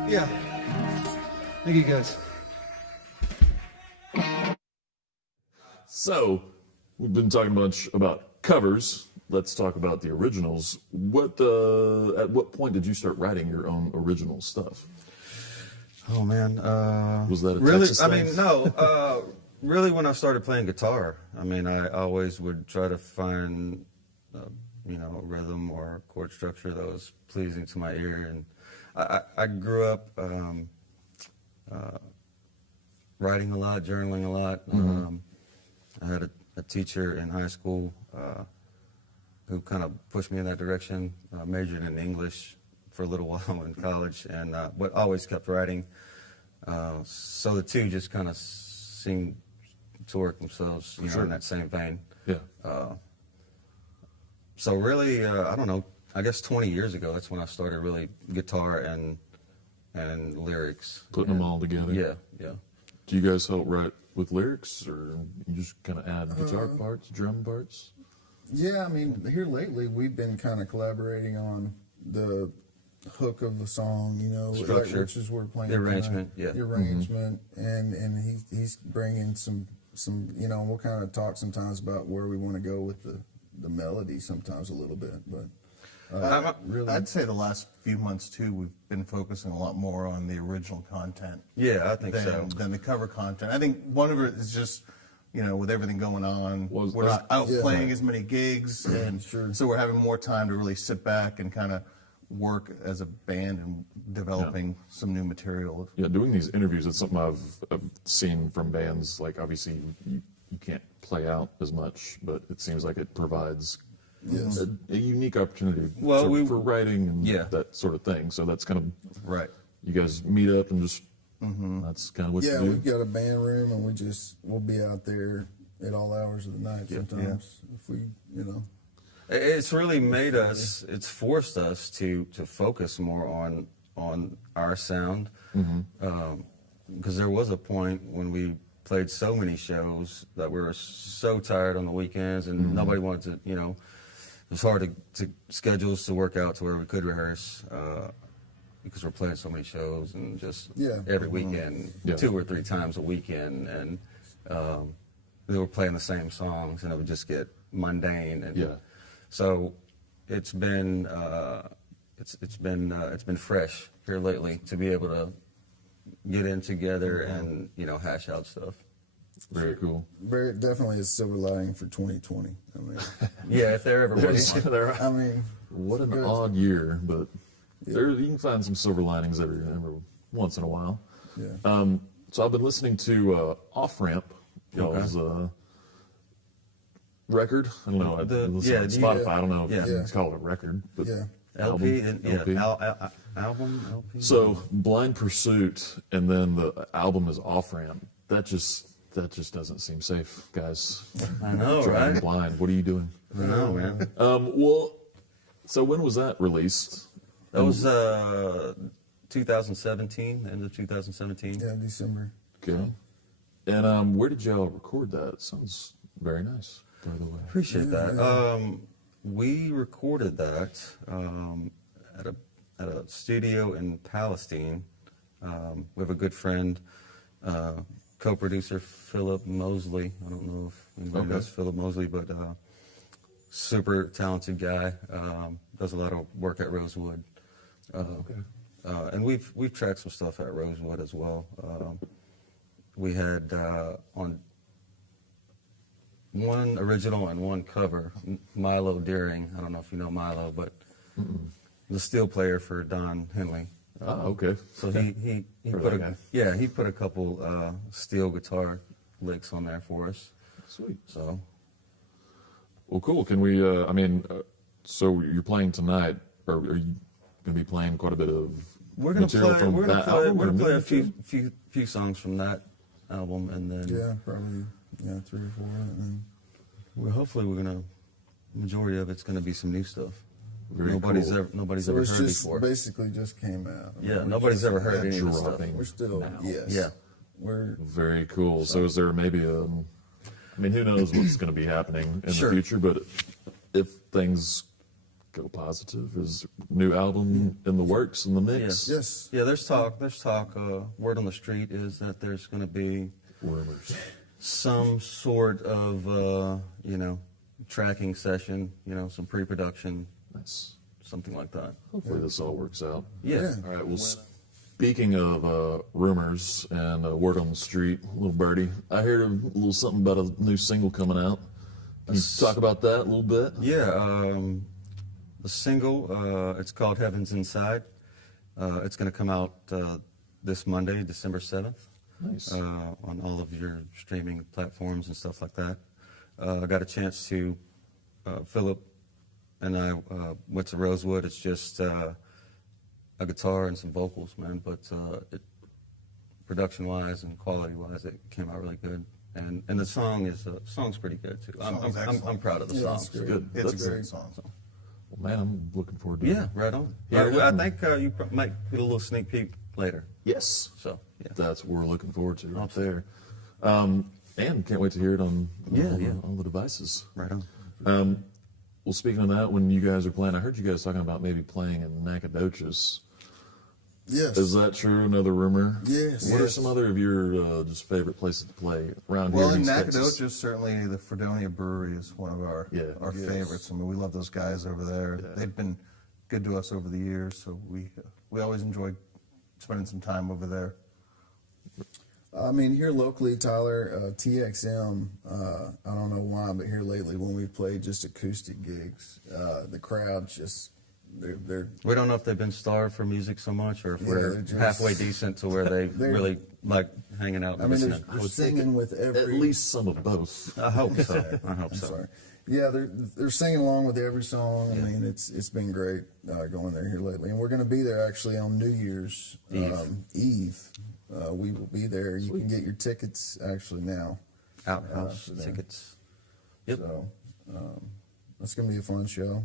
Yeah. Thank you, guys. So, we've been talking a bunch about covers. Let's talk about the originals. At what point did you start writing your own original stuff? Oh man, was that a really? Texas I thing? mean, no. Really, when I started playing guitar, I mean, I always would try to find, a rhythm or chord structure that was pleasing to my ear. And I grew up writing a lot, journaling a lot. Mm-hmm. I had a teacher in high school who kind of pushed me in that direction. Majored in English for a little while in college, and but always kept writing. So the two just kind of seemed to work themselves, in that same vein. Yeah. So really, I don't know, I guess 20 years ago, that's when I started really guitar and lyrics. Putting them all together. Yeah, yeah. Do you guys help write with lyrics, or you just kind of add guitar parts, drum parts? Yeah, I mean, here lately we've been kind of collaborating on the hook of the song, you know, Structure, which is we're playing the arrangement, tonight. yeah. The arrangement, and he's bringing some, you know, we'll kind of talk sometimes about where we want to go with the melody sometimes a little bit, but really, I'd say the last few months too, we've been focusing a lot more on the original content. Yeah, I think so. Than the cover content. I think one of it is just, you know, with everything going on, we're not out playing as many gigs, and so we're having more time to really sit back and kind of work as a band and developing some new material. Yeah, doing these interviews, it's something I've seen from bands. Like, obviously, you can't play out as much, but it seems like it provides a unique opportunity for writing and that sort of thing. So that's kind of right. You guys meet up and just that's kind of what you do. Yeah, we've got a band room, and we'll be out there at all hours of the night sometimes if we, you know. It's really made us, it's forced us to focus more on our sound. Because there was a point when we played so many shows that we were so tired on the weekends, and nobody wanted to, you know, it was hard to schedules to work out to where we could rehearse because we're playing so many shows and just every weekend, 2 or 3 times a weekend, and we were playing the same songs, and it would just get mundane. And so it's been it's been fresh here lately to be able to get in together and, you know, hash out stuff. Very cool. Very definitely a silver lining for 2020. I mean, yeah, if there ever was. I mean, what an odd year, but there you can find some silver linings every once in a while. Yeah. So I've been listening to Off Ramp, y'all's record. I don't know. Spotify. I don't know if it's called a record, but LP, LP. Album, LP. So Blind Pursuit, and then the album is Off Ramp. That just doesn't seem safe, guys. I know, Driving right? blind. What are you doing? I know, man. Well, so when was that released? That was 2017, end of 2017. Yeah, December. Okay. And where did y'all record that? It sounds very nice, by the way. Appreciate that. We recorded that at a studio in Palestine. We have a good friend, co-producer Philip Mosley. I don't know if anybody knows Philip Mosley, but super talented guy. Does a lot of work at Rosewood. And we've tracked some stuff at Rosewood as well. We had on one original and one cover, Milo Deering. I don't know if you know Milo, but the steel player for Don Henley. Okay. So he put a couple steel guitar licks on there for us. Sweet. So. Well, cool. Can we? So you're playing tonight, or are you going to be playing quite a bit of material from that album? We're gonna play a few songs from that album, and then probably 3 or 4. And hopefully majority of it's gonna be some new stuff. Very nobody's cool. ever so heard it's just before. Basically just came out. Yeah, nobody's ever heard any of this stuff. We're still we're very cool. So is there maybe I mean, who knows what's going to be happening in the future, but if things go positive, is new album in the works, in the mix? Yes. Yeah, there's talk. Word on the street is that there's going to be rumors, some sort of tracking session, some pre-production, something like that. Hopefully this all works out. Yeah. All right. Well, speaking of rumors and word on the street, little birdie, I heard a little something about a new single coming out. Can you talk about that a little bit? Yeah. The single, it's called Heaven's Inside. It's going to come out this Monday, December 7th. Nice. On all of your streaming platforms and stuff like that. I got a chance to, Philip and I went to Rosewood. It's just a guitar and some vocals, man, but production-wise and quality-wise, it came out really good. And the song's pretty good, too. I'm proud of the song. It's good. It's a great song. Well, man, I'm looking forward to Yeah, right on. hearing I it. think you might get a little sneak peek later. Yes. So, yeah. That's what we're looking forward to right Awesome. there. And can't wait to hear it on all the devices. Right on. Well, speaking of that, when you guys are playing, I heard you guys talking about maybe playing in Nacogdoches. Yes. Is that true? Another rumor? Yes. What are Yes. some other of your just favorite places to play around Well, here in East Texas? Nacogdoches, certainly the Fredonia Brewery is one of our Yes. favorites. I mean, we love those guys over there. Yeah. They've been good to us over the years, so we always enjoy spending some time over there. I mean, here locally, Tyler, TXM, I don't know why, but here lately when we played just acoustic gigs, the crowd just, they're We don't know if they've been starved for music so much, or if Yeah, we're they're just- halfway decent to where they They're- really like hanging out. I And mean, listening. they're singing with every. At least some of both. I hope so. I hope I'm so. sorry. Yeah, they're singing along with every song. I mean, it's been great going there here lately, and we're going to be there actually on New Year's Eve. We will be there. You can get your tickets actually now. Outhouse for them. tickets. Yep. So it's going to be a fun show.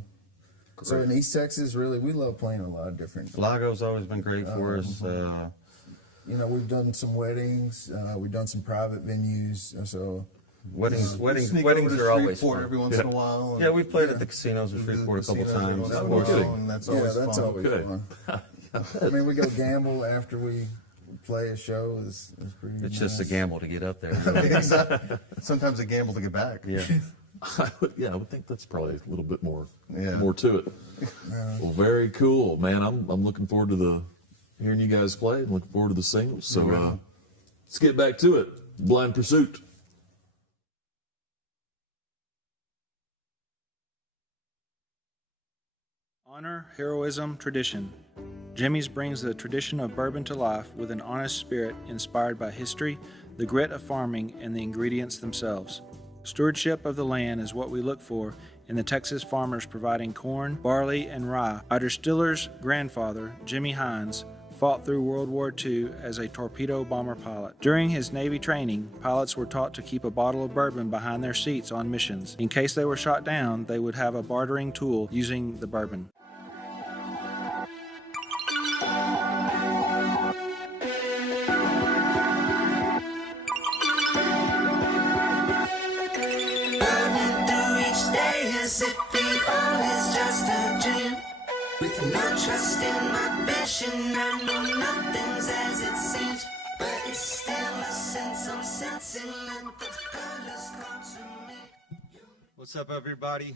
So in East Texas, really, we love playing a lot of different. Lago's always been great for us. You know, we've done some weddings. We've done some private venues. So Weddings Sneak weddings over to are always Shreveport fun. every once in a while. Yeah, we've played at the casinos in Shreveport a couple Casinos every times. once in Of a course. while, and that's always that's fun. always Okay. fun. I mean, we go gamble after we play a show. Is pretty. It's just a nice. gamble to get up there. Exactly. Sometimes a gamble to get back. Yeah. I would think that's probably a little bit more Yeah. more to it. Well, very cool, man. I'm looking forward to hearing you guys play and looking forward to the singles. So let's get back to it. Blind Pursuit. Honor, heroism, tradition. Jimmy's brings the tradition of bourbon to life with an honest spirit inspired by history, the grit of farming, and the ingredients themselves. Stewardship of the land is what we look for in the Texas farmers providing corn, barley, and rye. Our distiller's grandfather, Jimmy Hines, fought through World War II as a torpedo bomber pilot. During his Navy training, pilots were taught to keep a bottle of bourbon behind their seats on missions. In case they were shot down, they would have a bartering tool using the bourbon. Burning through each day as if it all is just a dream. With no trust in my passion, I know nothing's as it seems. But it's still a sense I'm sensing that the colors come to me. What's up, everybody?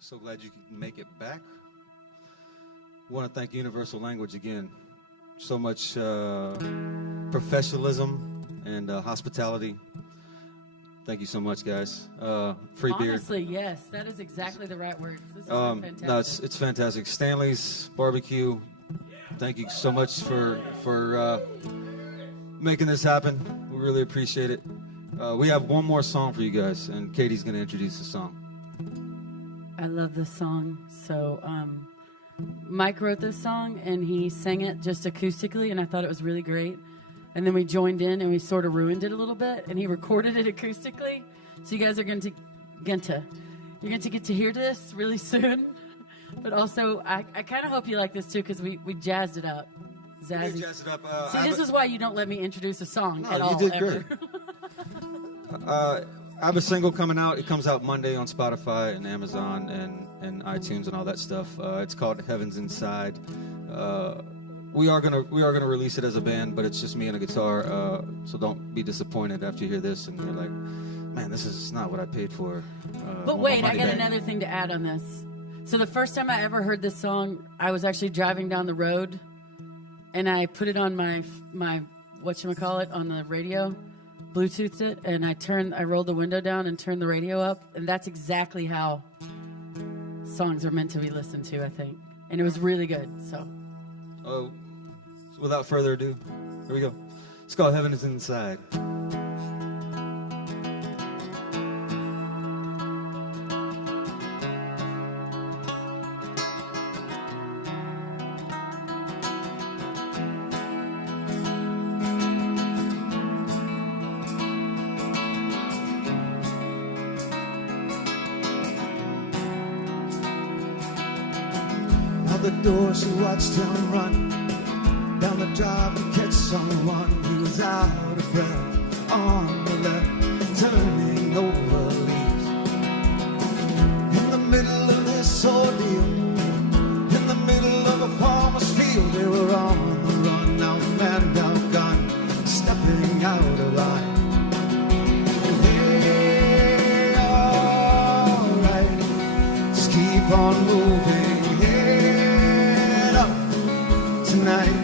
So glad you could make it back. Want to thank Universal Language again. So much professionalism and hospitality. Thank you so much, guys. Free beer. Honestly, yes, that is exactly the right words. This is fantastic. No, it's fantastic. Stanley's Barbecue. Thank you so much for making this happen. We really appreciate it. We have one more song for you guys, and Katie's going to introduce the song. I love this song. So, Mike wrote this song, and he sang it just acoustically, and I thought it was really great. And then we joined in, and we sort of ruined it a little bit, and he recorded it acoustically. So you guys are going to get to hear this really soon. But also, I kind of hope you like this too, because we jazzed it up. Zazzy. We jazzed it up. See, this is why you don't let me introduce a song at all. you did ever. great. I have a single coming out. It comes out Monday on Spotify and Amazon and iTunes and all that stuff. It's called Heaven's Inside. We are gonna release it as a band, but it's just me and a guitar. So don't be disappointed after you hear this and you're like, man, this is not what I paid for. But wait, I got another thing to add on this. So the first time I ever heard this song, I was actually driving down the road, and I put it on my whatchamacallit on the radio, Bluetoothed it, and I rolled the window down and turned the radio up, and that's exactly how songs are meant to be listened to, I think. And it was really good, so. Oh, without further ado, here we go. It's called Heaven is Inside. the door, she watched him run down the drive to catch someone who's out of breath on the left, turning over leaves. In the middle of this ordeal, in the middle of a farmer's field, they were on the run, outmanned, outgunned, stepping out of line. Hey, alright, just keep on moving, head up tonight.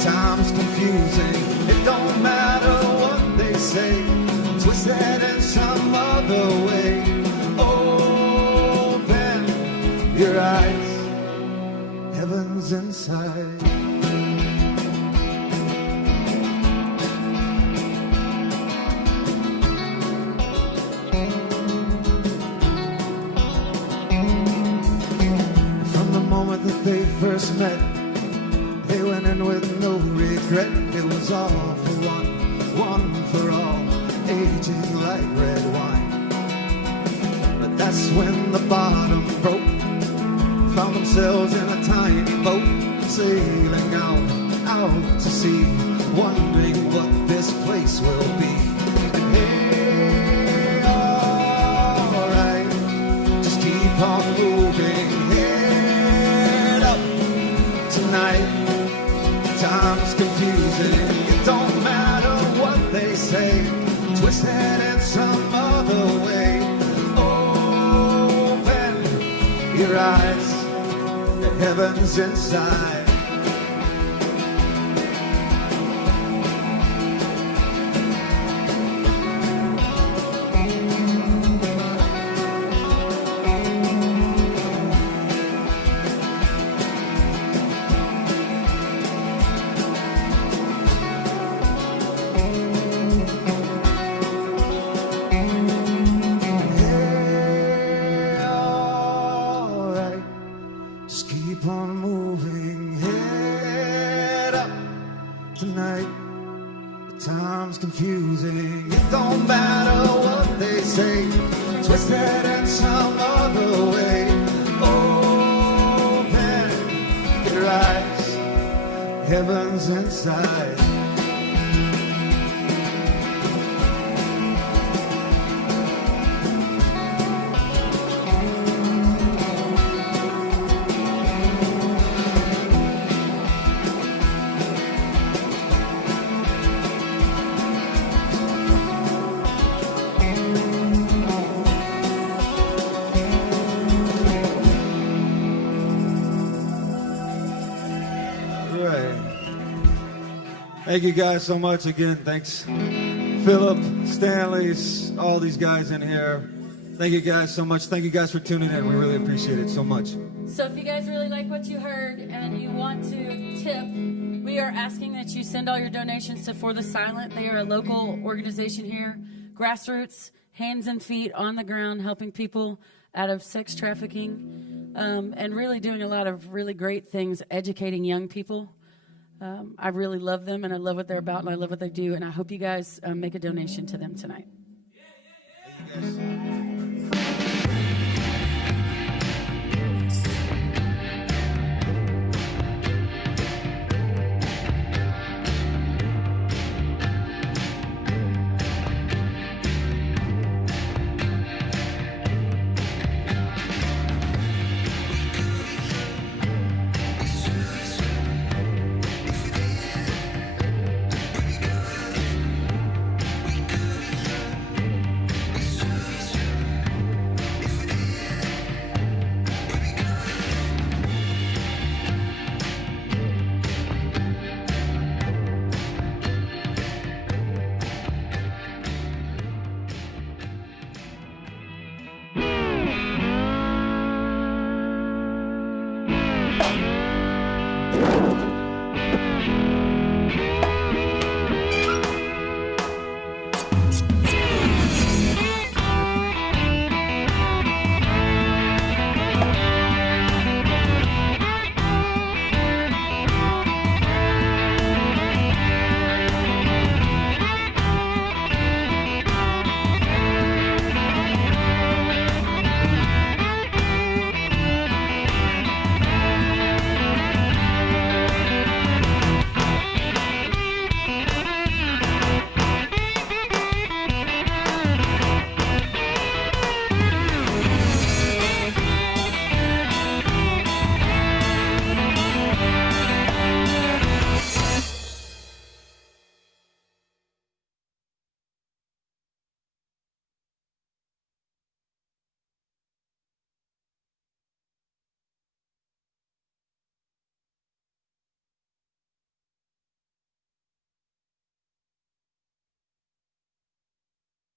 Time's confusing, it don't matter what they say, twist that in some other way. Open your eyes, heaven's inside. From the moment that they first met, they went in with no regret. It was all for one for all, aging like red wine. But that's when the bottom broke. Found themselves in a tiny boat, sailing out to sea, wondering what this place will be. And hey, alright, just keep on moving, head up tonight. Time's confusing, it don't matter what they say, twist it in some other way. Open your eyes, the heavens inside. Keep on moving, head up tonight. The time's confusing, it don't matter what they say, twist it in some other way. Open your eyes, heaven's inside. Thank you guys so much again. Thanks, Philip, Stanley, all these guys in here. Thank you guys so much. Thank you guys for tuning in. We really appreciate it so much. So if you guys really like what you heard and you want to tip, we are asking that you send all your donations to For the Silent. They are a local organization here, grassroots, hands and feet on the ground, helping people out of sex trafficking, and really doing a lot of really great things, educating young people. I really love them, and I love what they're about, and I love what they do, and I hope you guys make a donation to them tonight. Thank you guys.